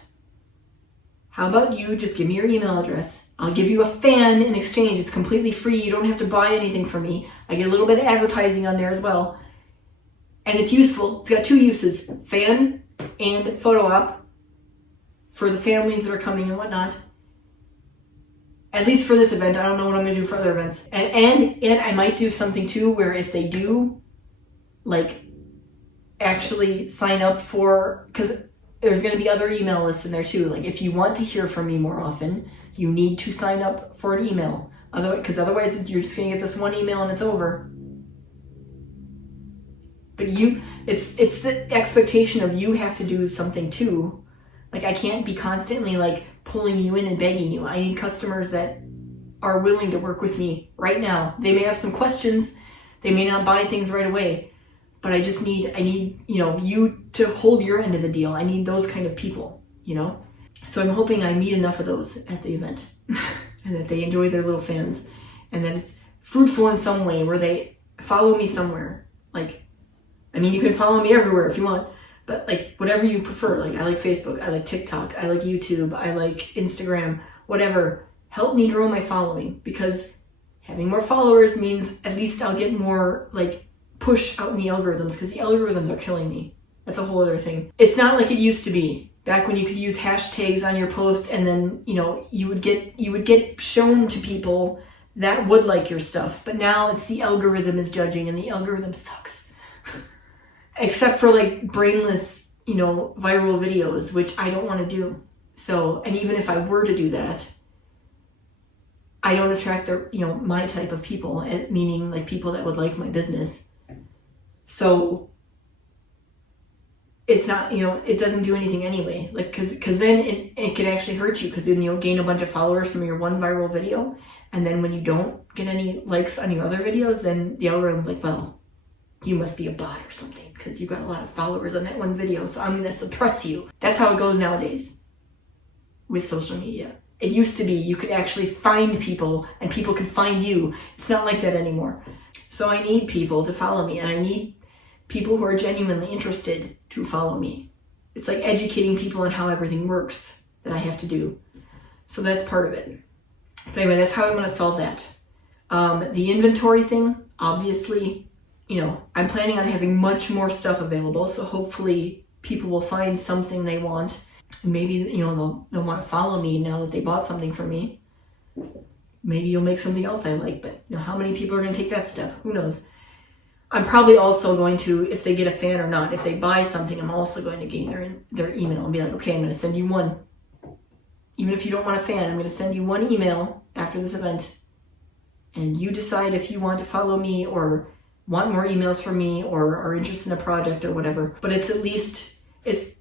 how about you just give me your email address? I'll give you a fan in exchange. It's completely free. You don't have to buy anything from me. I get a little bit of advertising on there as well. And it's useful. It's got 2 uses, fan and photo op, for the families that are coming and whatnot. At least for this event. I don't know what I'm going to do for other events. And I might do something too, where if they do, like, actually sign up for, because there's going to be other email lists in there too. Like, if you want to hear from me more often, you need to sign up for an email. Otherwise you're just going to get this one email and it's over. But it's the expectation of you have to do something too. Like, I can't be constantly like pulling you in and begging you. I need customers that are willing to work with me right now. They may have some questions, they may not buy things right away, but I need, you know, you to hold your end of the deal. I need those kind of people, you know? So I'm hoping I meet enough of those at the event and that they enjoy their little fans and that it's fruitful in some way where they follow me somewhere. Like, I mean, you can follow me everywhere if you want, but like whatever you prefer. Like I like Facebook, I like TikTok, I like YouTube, I like Instagram, whatever. Help me grow my following, because having more followers means at least I'll get more like push out in the algorithms, because the algorithms are killing me. That's a whole other thing. It's not like it used to be. Back when you could use hashtags on your post and then, you know, you would get shown to people that would like your stuff. But now it's the algorithm is judging, and the algorithm sucks. Except for like brainless, you know, viral videos, which I don't want to do. So, and even if I were to do that, I don't attract the, you know, my type of people, meaning like people that would like my business. So it's not, you know, it doesn't do anything anyway. Like, cause then it could actually hurt you, because then you'll gain a bunch of followers from your one viral video. And then when you don't get any likes on your other videos, then the algorithm's like, well, you must be a bot or something, because you got a lot of followers on that one video, so I'm going to suppress you. That's how it goes nowadays with social media. It used to be you could actually find people and people could find you. It's not like that anymore. So I need people to follow me, and I need people who are genuinely interested to follow me. It's like educating people on how everything works that I have to do. So that's part of it. But anyway, that's how I'm going to solve that. The inventory thing, obviously, you know, I'm planning on having much more stuff available. So hopefully people will find something they want. And maybe, you know, they'll want to follow me now that they bought something from me. Maybe you'll make something else I like, but you know, how many people are going to take that step? Who knows? I'm probably also going to, if they get a fan or not, if they buy something, I'm also going to gain their email and be like, okay, I'm going to send you one. Even if you don't want a fan, I'm going to send you one email after this event. And you decide if you want to follow me or want more emails from me or are interested in a project or whatever. But it's at least, it's,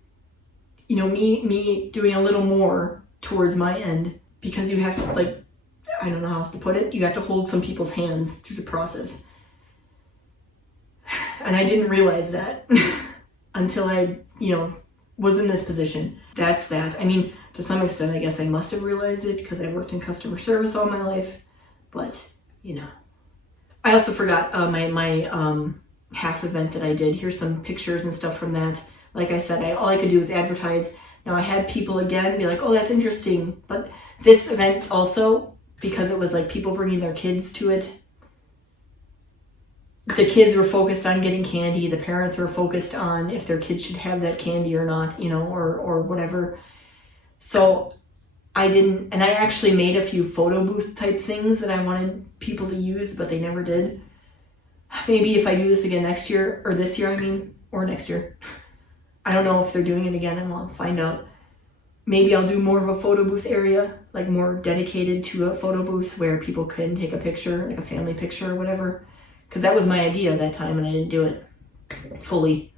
you know, me doing a little more towards my end, because you have to, like, I don't know how else to put it. You have to hold some people's hands through the process. And I didn't realize that until I, you know, was in this position. That's that. I mean, to some extent, I guess I must have realized it because I worked in customer service all my life. But, you know. I also forgot my half event that I did. Here's some pictures and stuff from that. Like I said, all I could do was advertise. Now I had people again be like, oh, that's interesting. But this event also, because it was like people bringing their kids to it, the kids were focused on getting candy. The parents were focused on if their kids should have that candy or not, you know, or whatever. So I didn't, and I actually made a few photo booth type things that I wanted people to use, but they never did. Maybe if I do this again next year, or this year, I mean, or next year. I don't know if they're doing it again, and I'll find out. Maybe I'll do more of a photo booth area, like more dedicated to a photo booth where people can take a picture, like a family picture or whatever. Because that was my idea at that time and I didn't do it fully.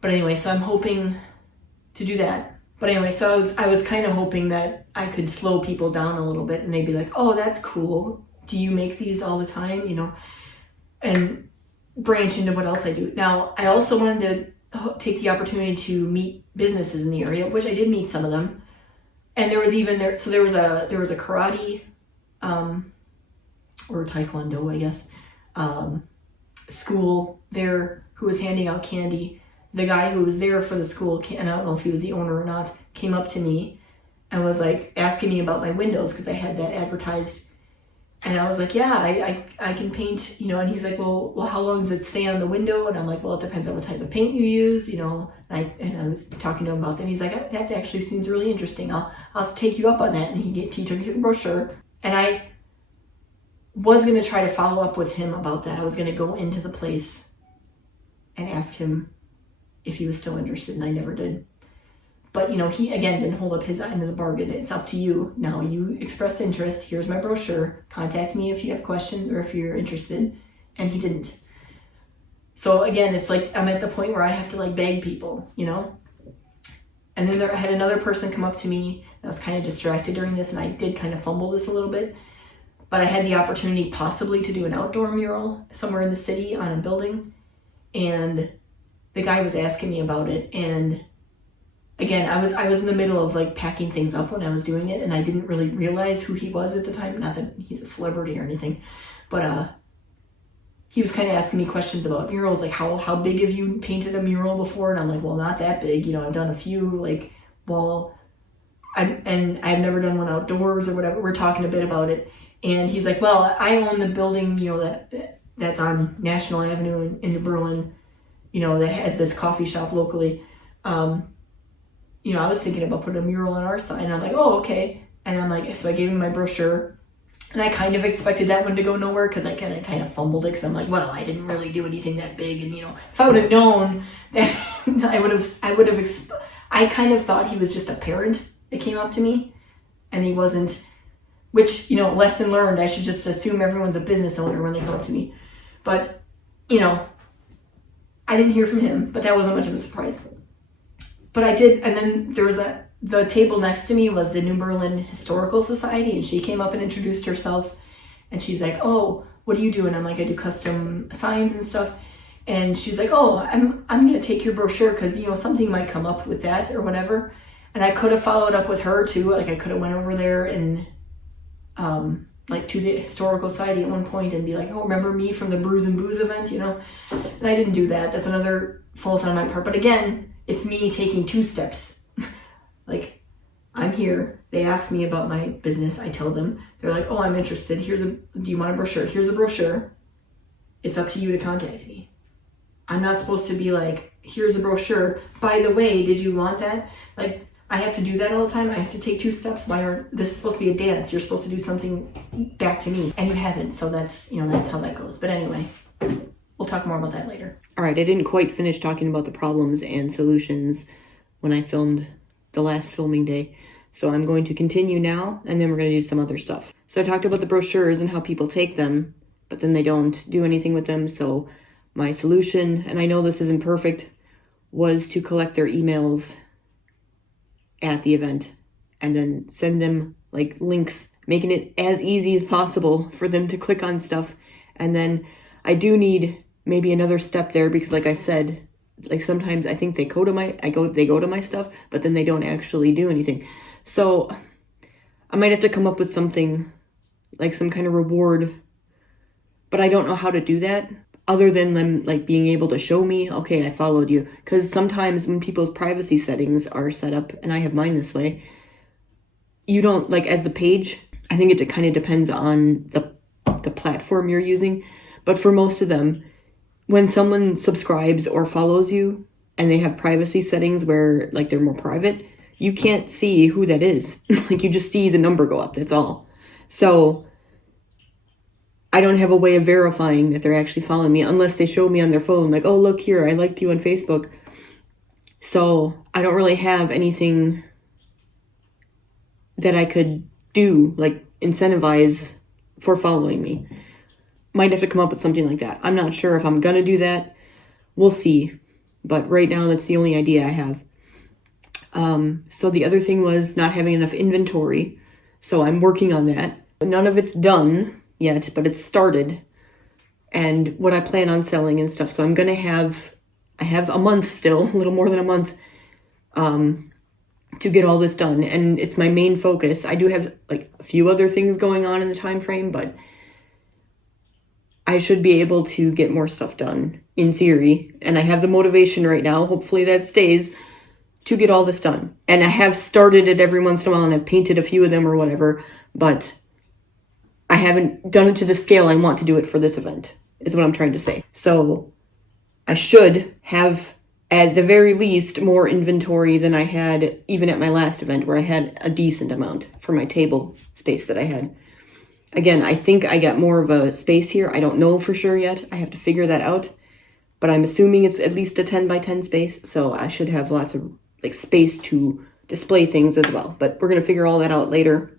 But anyway, so I'm hoping to do that. But anyway, so I was kind of hoping that I could slow people down a little bit and they'd be like, oh, that's cool. Do you make these all the time? You know, and branch into what else I do. Now, I also wanted to take the opportunity to meet businesses in the area, which I did meet some of them. And there was even there was a karate or taekwondo, I guess, school there who was handing out candy. The guy who was there for the school, and I don't know if he was the owner or not, came up to me and was like asking me about my windows because I had that advertised. And I was like, yeah, I can paint, you know. And he's like, well, how long does it stay on the window? And I'm like, well, it depends on what type of paint you use, you know. And I was talking to him about that. And he's like, that actually seems really interesting. I'll take you up on that. And he took me to the brochure. And I was going to try to follow up with him about that. I was going to go into the place and ask him if he was still interested, and I never did. But, you know, he, again, didn't hold up his end of the bargain. It's up to you. Now, you expressed interest. Here's my brochure. Contact me if you have questions or if you're interested. And he didn't. So, again, it's like I'm at the point where I have to, like, beg people, you know? And then I had another person come up to me. I was kind of distracted during this, and I did kind of fumble this a little bit. but I had the opportunity possibly to do an outdoor mural somewhere in the city on a building, and the guy was asking me about it, and again, I was in the middle of like packing things up when I was doing it, and I didn't really realize who he was at the time. Not that he's a celebrity or anything, but he was kind of asking me questions about murals, like how big have you painted a mural before? And I'm like, well, not that big. I've done a few like wall, and I've never done one outdoors or whatever. We're talking a bit about it, and he's like, well, I own the building, that's on National Avenue in New Berlin, that has this coffee shop locally. I was thinking about putting a mural on our sign. I'm like, oh, okay. And I'm like, so I gave him my brochure, and I kind of expected that one to go nowhere because I kind of fumbled it because I'm like, well, I didn't really do anything that big. And, if I would have known that I kind of thought he was just a parent that came up to me, and he wasn't, which, lesson learned, I should just assume everyone's a business owner when they come up to me. But, I didn't hear from him, but that wasn't much of a surprise. But I did, and then there was the table next to me was the New Berlin Historical Society, and she came up and introduced herself, and she's like, oh, what do you do? And I'm like, I do custom signs and stuff. And she's like, oh, I'm gonna take your brochure because, something might come up with that or whatever. And I could have followed up with her too, like I could have went over there and like to the Historical Society at one point and be like, oh, remember me from the Brews and Booze event, And I didn't do that. That's another fault on my part. But again, it's me taking 2 steps. Like, I'm here. They ask me about my business. I tell them. They're like, oh, I'm interested. Do you want a brochure? Here's a brochure. It's up to you to contact me. I'm not supposed to be like, here's a brochure. By the way, did you want that? Like, I have to do that all the time. I have to take 2 steps. This is supposed to be a dance. You're supposed to do something back to me. And you haven't. So that's how that goes. But anyway, we'll talk more about that later. All right, I didn't quite finish talking about the problems and solutions when I filmed the last filming day. So I'm going to continue now, and then we're going to do some other stuff. So I talked about the brochures and how people take them, but then they don't do anything with them. So my solution, and I know this isn't perfect, was to collect their emails at the event and then send them like links, making it as easy as possible for them to click on stuff. And then I do need maybe another step there because, like I said, like sometimes I think they go to my stuff, but then they don't actually do anything. So I might have to come up with something like some kind of reward, but I don't know how to do that other than them like being able to show me, okay, I followed you. Because sometimes when people's privacy settings are set up, and I have mine this way, you don't like as the page. I think it kind of depends on the platform you're using, but for most of them, when someone subscribes or follows you and they have privacy settings where like they're more private, you can't see who that is. Like you just see the number go up, that's all. So I don't have a way of verifying that they're actually following me unless they show me on their phone, like, oh, look here, I liked you on Facebook. So I don't really have anything that I could do, like incentivize for following me. Might have to come up with something like that. I'm not sure if I'm gonna do that. We'll see. But right now, that's the only idea I have. So the other thing was not having enough inventory. So I'm working on that. None of it's done yet, but it's started. And what I plan on selling and stuff. So I have a month still, a little more than a month, to get all this done. And it's my main focus. I do have like a few other things going on in the time frame, but I should be able to get more stuff done in theory. And I have the motivation right now, hopefully that stays, to get all this done. And I have started it every once in a while and I've painted a few of them or whatever, but I haven't done it to the scale I want to do it for this event, is what I'm trying to say. So I should have, at the very least, more inventory than I had even at my last event where I had a decent amount for my table space that I had. Again, I think I got more of a space here. I don't know for sure yet. I have to figure that out. But I'm assuming it's at least a 10 by 10 space. So I should have lots of like space to display things as well. But we're going to figure all that out later.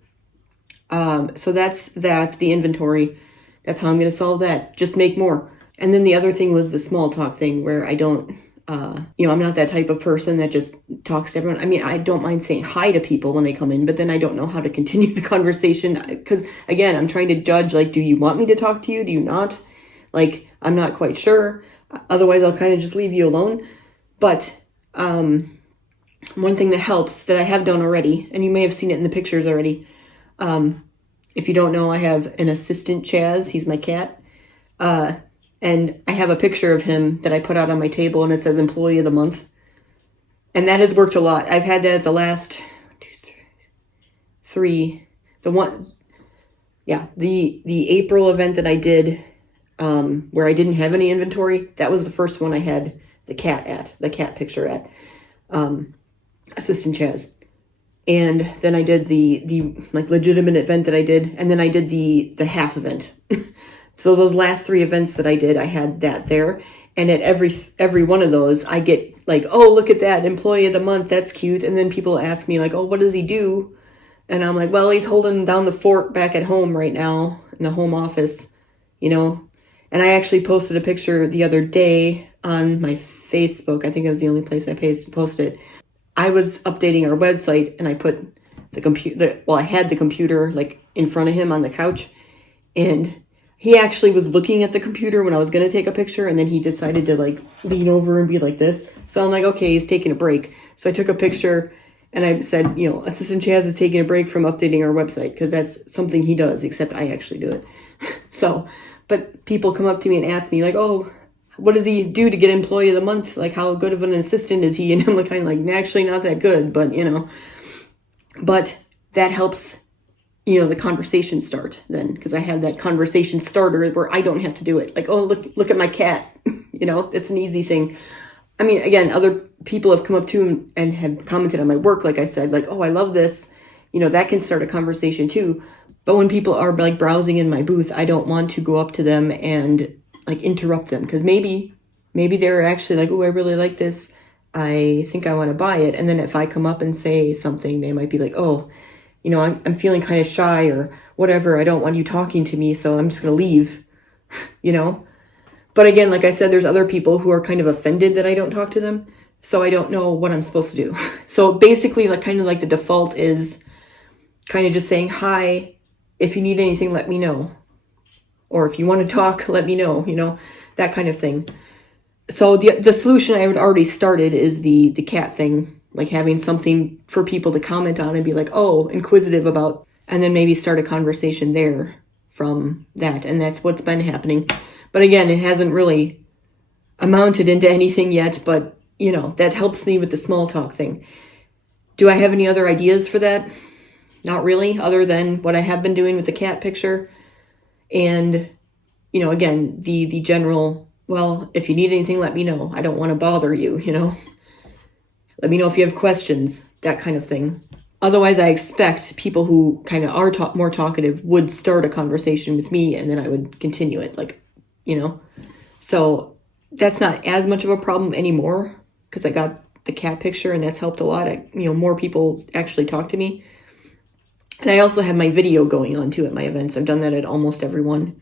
So that's that, the inventory. That's how I'm going to solve that. Just make more. And then the other thing was the small talk thing where I don't I'm not that type of person that just talks to everyone. I mean, I don't mind saying hi to people when they come in, but then I don't know how to continue the conversation because, again, I'm trying to judge, like, do you want me to talk to you? Do you not? Like, I'm not quite sure. Otherwise, I'll kind of just leave you alone. But one thing that helps that I have done already, and you may have seen it in the pictures already. If you don't know, I have an assistant, Chaz. He's my cat. And I have a picture of him that I put out on my table, and it says Employee of the Month. And that has worked a lot. I've had that at the last three. The April event that I did, where I didn't have any inventory, that was the first one I had the cat picture at, Assistant Chaz. And then I did the like legitimate event that I did, and then I did the half event. So those last 3 events that I did, I had that there. And at every one of those, I get like, oh, look at that, Employee of the Month, that's cute. And then people ask me like, oh, what does he do? And I'm like, well, he's holding down the fort back at home right now in the home office, And I actually posted a picture the other day on my Facebook. I think it was the only place I posted it. I was updating our website, and I put the computer, I had the computer like in front of him on the couch, and he actually was looking at the computer when I was going to take a picture, and then he decided to like lean over and be like this. So I'm like, okay, he's taking a break. So I took a picture, and I said, Assistant Chaz is taking a break from updating our website, because that's something he does, except I actually do it. So, but people come up to me and ask me like, oh, what does he do to get Employee of the Month? Like, how good of an assistant is he? And I'm like, kind of like, actually not that good, but but that helps, the conversation start then, because I have that conversation starter where I don't have to do it. Like, oh, look at my cat. It's an easy thing. I mean, again, other people have come up to him and have commented on my work. Like I said, like, oh, I love this. That can start a conversation too. But when people are like browsing in my booth, I don't want to go up to them and like interrupt them, because maybe they're actually like, oh, I really like this. I think I want to buy it. And then if I come up and say something, they might be like, oh, I'm feeling kind of shy or whatever. I don't want you talking to me, so I'm just going to leave, But again, like I said, there's other people who are kind of offended that I don't talk to them. So I don't know what I'm supposed to do. So basically, like kind of like the default is kind of just saying, hi, if you need anything, let me know. Or if you want to talk, let me know, that kind of thing. So the solution I had already started is the cat thing, like having something for people to comment on and be like, oh, inquisitive about, and then maybe start a conversation there from that. And that's what's been happening. But again, it hasn't really amounted into anything yet, but that helps me with the small talk thing. Do I have any other ideas for that? Not really, other than what I have been doing with the cat picture. And, again, the general, well, if you need anything, let me know. I don't want to bother you, Let me know if you have questions, that kind of thing. Otherwise, I expect people who kind of are more talkative would start a conversation with me, and then I would continue it, So that's not as much of a problem anymore, because I got the cat picture, and that's helped a lot. More people actually talk to me. And I also have my video going on too at my events. I've done that at almost every one.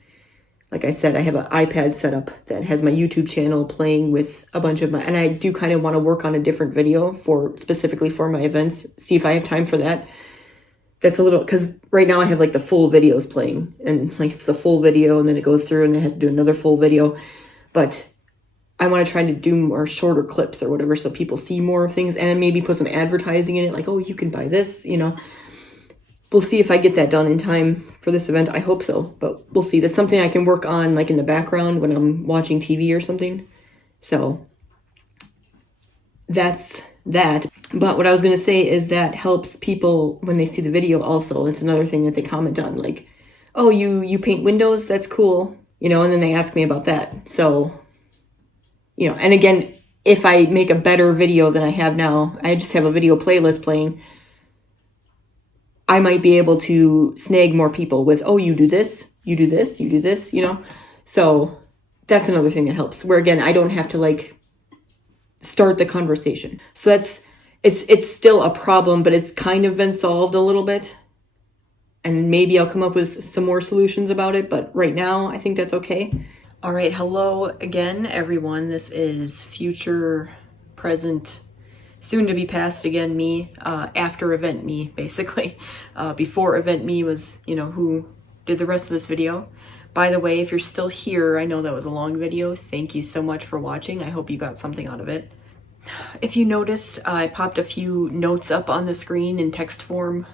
Like I said, I have an iPad set up that has my YouTube channel playing with a bunch of and I do kind of want to work on a different video specifically for my events. See if I have time for that. That's a little, because right now I have like the full videos playing, and like it's the full video, and then it goes through and it has to do another full video. But I want to try to do more shorter clips or whatever, so people see more things, and maybe put some advertising in it, like, oh, you can buy this, We'll see if I get that done in time for this event. I hope so, but we'll see. That's something I can work on like in the background when I'm watching TV or something. So that's that. But what I was going to say is that helps people when they see the video also. It's another thing that they comment on, like, oh, you paint windows? That's cool. And then they ask me about that. So, and again, if I make a better video than I have now, I just have a video playlist playing, I might be able to snag more people with, oh, you do this, you do this, you do this, So that's another thing that helps, where again, I don't have to like start the conversation. So it's still a problem, but it's kind of been solved a little bit. And maybe I'll come up with some more solutions about it. But right now, I think that's okay. All right, hello again, everyone. This is future, present, soon to be past again me, after event me, basically. Before event me was, who did the rest of this video. By the way, if you're still here, I know that was a long video. Thank you so much for watching. I hope you got something out of it. If you noticed, I popped a few notes up on the screen in text form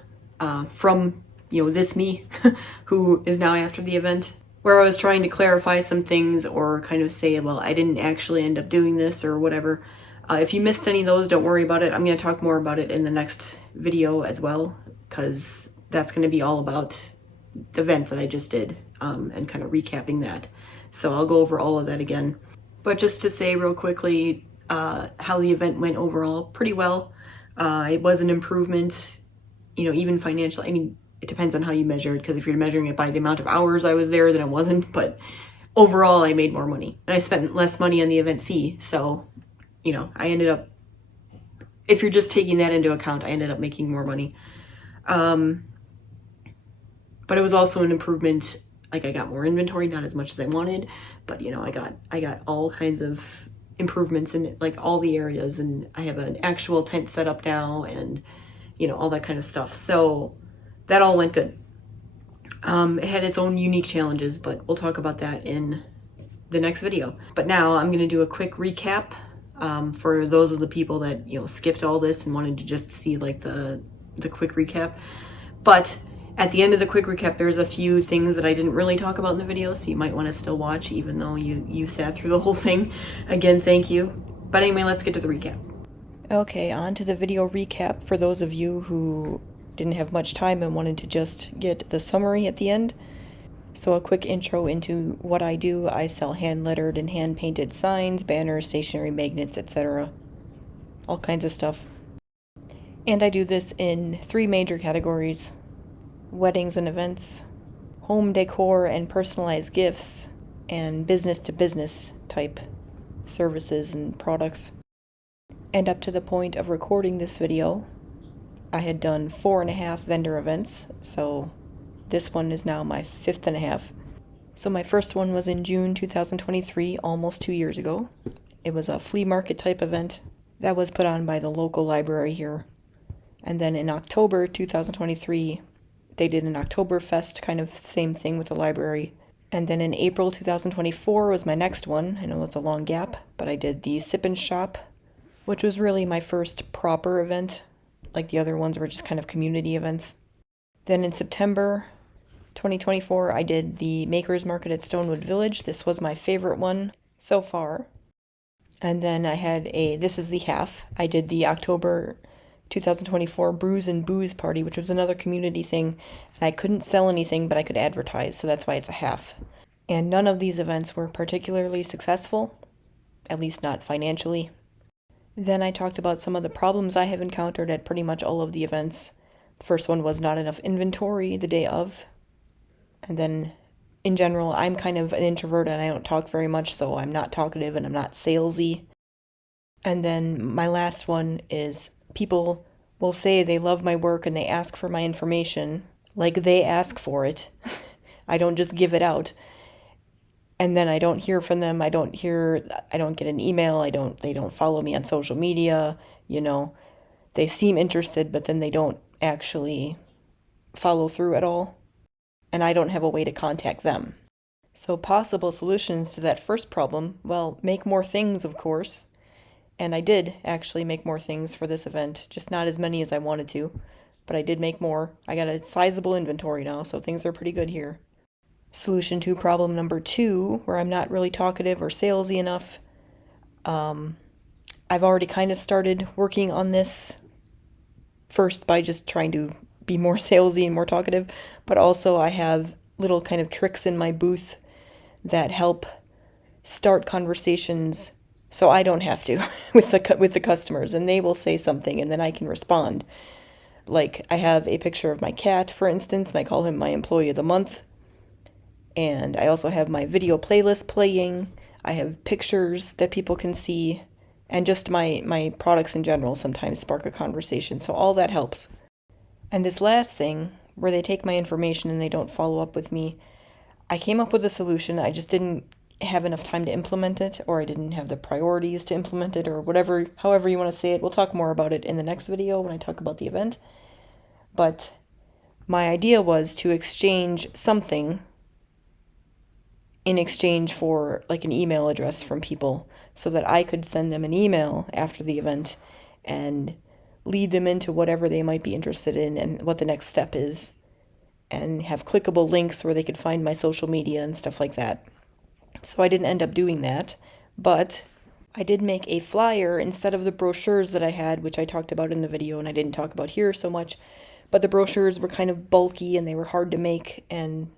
from, this me, who is now after the event, where I was trying to clarify some things or kind of say, well, I didn't actually end up doing this or whatever. If you missed any of those, don't worry about it. I'm going to talk more about it in the next video as well, because that's going to be all about the event that I just did, and kind of recapping that. So I'll go over all of that again. But just to say real quickly how the event went overall, pretty well. It was an improvement, even financially. I mean, it depends on how you measure it, because if you're measuring it by the amount of hours I was there, then it wasn't. But overall, I made more money. And I spent less money on the event fee. So, I ended up, if you're just taking that into account, I ended up making more money. But it was also an improvement. Like, I got more inventory, not as much as I wanted, but I got all kinds of improvements in like all the areas, and I have an actual tent set up now, and all that kind of stuff. So that all went good. It had its own unique challenges, but we'll talk about that in the next video. But now I'm going to do a quick recap for those of the people that skipped all this and wanted to just see like the quick recap. But at the end of the quick recap, there's a few things that I didn't really talk about in the video, so you might want to still watch even though you sat through the whole thing. Again, thank you. But anyway, let's get to the recap. Okay, on to the video recap for those of you who didn't have much time and wanted to just get the summary at the end. So a quick intro into what I do. I sell hand-lettered and hand-painted signs, banners, stationery, magnets, etc. All kinds of stuff. And I do this in 3 major categories: weddings and events, home decor and personalized gifts, and business-to-business type services and products. And up to the point of recording this video, I had done 4.5 vendor events, so this one is now my 5th.5. So my first one was in June 2023, almost 2 years ago. It was a flea market type event that was put on by the local library here. And then in October 2023, they did an Oktoberfest, kind of same thing with the library. And then in April 2024 was my next one. I know it's a long gap, but I did the Sip and Shop, which was really my first proper event. Like the other ones were just kind of community events. Then in September 2024, I did the Makers Market at Stonewood Village. This was my favorite one so far. And then I had this is the half. I did the October 2024 Brews and Booze Party, which was another community thing. And I couldn't sell anything, but I could advertise, so that's why it's a half. And none of these events were particularly successful, at least not financially. Then I talked about some of the problems I have encountered at pretty much all of the events. The first one was not enough inventory the day of. And then, in general, I'm kind of an introvert and I don't talk very much, so I'm not talkative and I'm not salesy. And then my last one is people will say they love my work and they ask for my information, like they ask for it. I don't just give it out. And then I don't hear from them. I don't get an email. They don't follow me on social media. They seem interested, but then they don't actually follow through at all. And I don't have a way to contact them. So possible solutions to that first problem, well, make more things, of course. And I did actually make more things for this event, just not as many as I wanted to, but I did make more. I got a sizable inventory now, so things are pretty good here. Solution to problem number 2, where I'm not really talkative or salesy enough. I've already kind of started working on this first by just trying to be more salesy and more talkative, but also I have little kind of tricks in my booth that help start conversations so I don't have to with the customers, and they will say something and then I can respond. Like, I have a picture of my cat, for instance, and I call him my employee of the month. And I also have my video playlist playing. I have pictures that people can see, and just my products in general sometimes spark a conversation. So all that helps. And this last thing, where they take my information and they don't follow up with me, I came up with a solution. I just didn't have enough time to implement it, or I didn't have the priorities to implement it, or whatever, however you want to say it. We'll talk more about it in the next video when I talk about the event. But my idea was to exchange something in exchange for like an email address from people so that I could send them an email after the event and lead them into whatever they might be interested in and what the next step is, and have clickable links where they could find my social media and stuff like that. So I didn't end up doing that, but I did make a flyer instead of the brochures that I had, which I talked about in the video and I didn't talk about here so much. But the brochures were kind of bulky and they were hard to make, and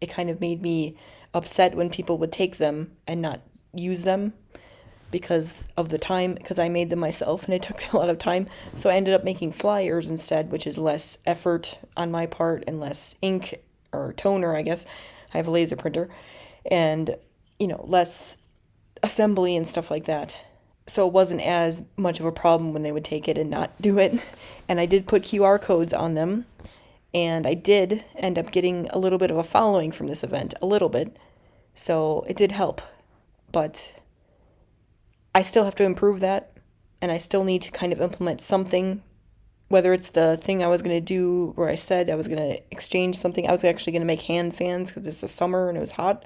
it kind of made me upset when people would take them and not use them because of the time, because I made them myself and it took a lot of time. So I ended up making flyers instead, which is less effort on my part and less ink or toner, I guess. I have a laser printer, and less assembly and stuff like that. So it wasn't as much of a problem when they would take it and not do it. And I did put QR codes on them, and I did end up getting a little bit of a following from this event, a little bit. So it did help, but I still have to improve that, and I still need to kind of implement something, whether it's the thing I was going to do where I said I was going to exchange something. I was actually going to make hand fans because it's the summer and it was hot.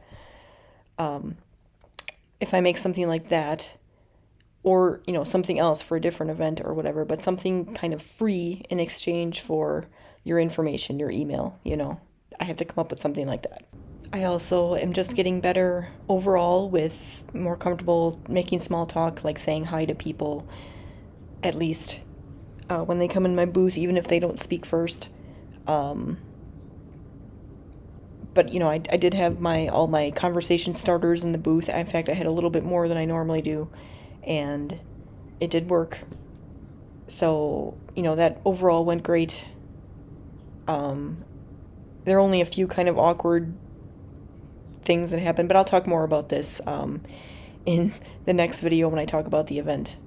If I make something like that, or something else for a different event or whatever, but something kind of free in exchange for your information, your email, I have to come up with something like that. I also am just getting better overall, with more comfortable making small talk, like saying hi to people, at least when they come in my booth, even if they don't speak first. But I did have all my conversation starters in the booth. In fact, I had a little bit more than I normally do, and it did work. So that overall went great. There are only a few kind of awkward things that happened, but I'll talk more about this in the next video when I talk about the event.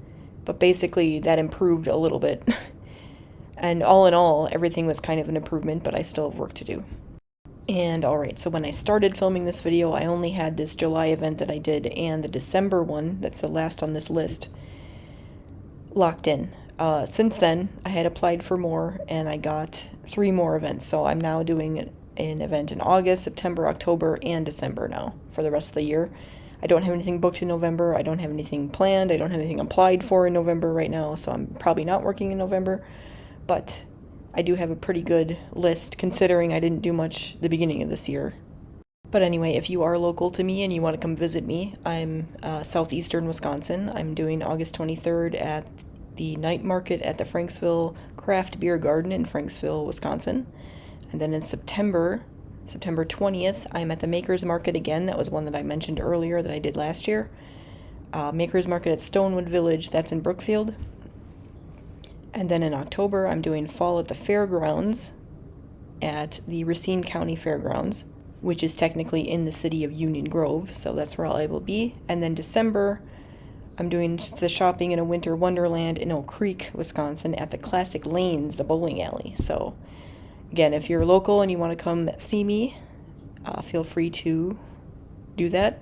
But basically, that improved a little bit. And all in all, everything was kind of an improvement, but I still have work to do. And alright, so when I started filming this video, I only had this July event that I did and the December one, that's the last on this list, locked in. Since then, I had applied for more, and I got 3 more events. So I'm now doing an event in August, September, October, and December now for the rest of the year. I don't have anything booked in November. I don't have anything planned. I don't have anything applied for in November right now, so I'm probably not working in November. But I do have a pretty good list, considering I didn't do much the beginning of this year. But anyway, if you are local to me and you want to come visit me, I'm southeastern Wisconsin. I'm doing August 23rd at the night market at the Franksville Craft Beer Garden in Franksville, Wisconsin. And then in September 20th, I'm at the Makers Market again. That was one that I mentioned earlier that I did last year. Makers Market at Stonewood Village, that's in Brookfield. And then in October, I'm doing Fall at the Fairgrounds at the Racine County Fairgrounds, which is technically in the city of Union Grove, so that's where I will be. And then December, I'm doing the Shopping in a Winter Wonderland in Oak Creek, Wisconsin at the Classic Lanes, the bowling alley. So again, if you're local and you want to come see me, feel free to do that.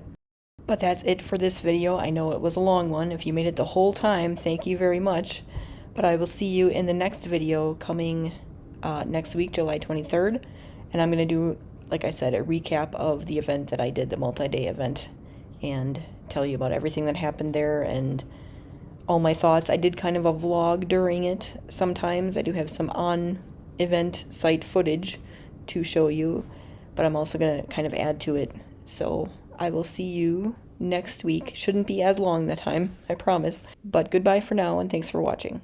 But that's it for this video. I know it was a long one. If you made it the whole time, thank you very much. But I will see you in the next video coming next week, July 23rd. And I'm going to do, like I said, a recap of the event that I did, the multi-day event, and tell you about everything that happened there and all my thoughts. I did kind of a vlog during it sometimes. I do have some on-event site footage to show you, but I'm also going to kind of add to it. So I will see you next week. Shouldn't be as long that time, I promise. But goodbye for now, and thanks for watching.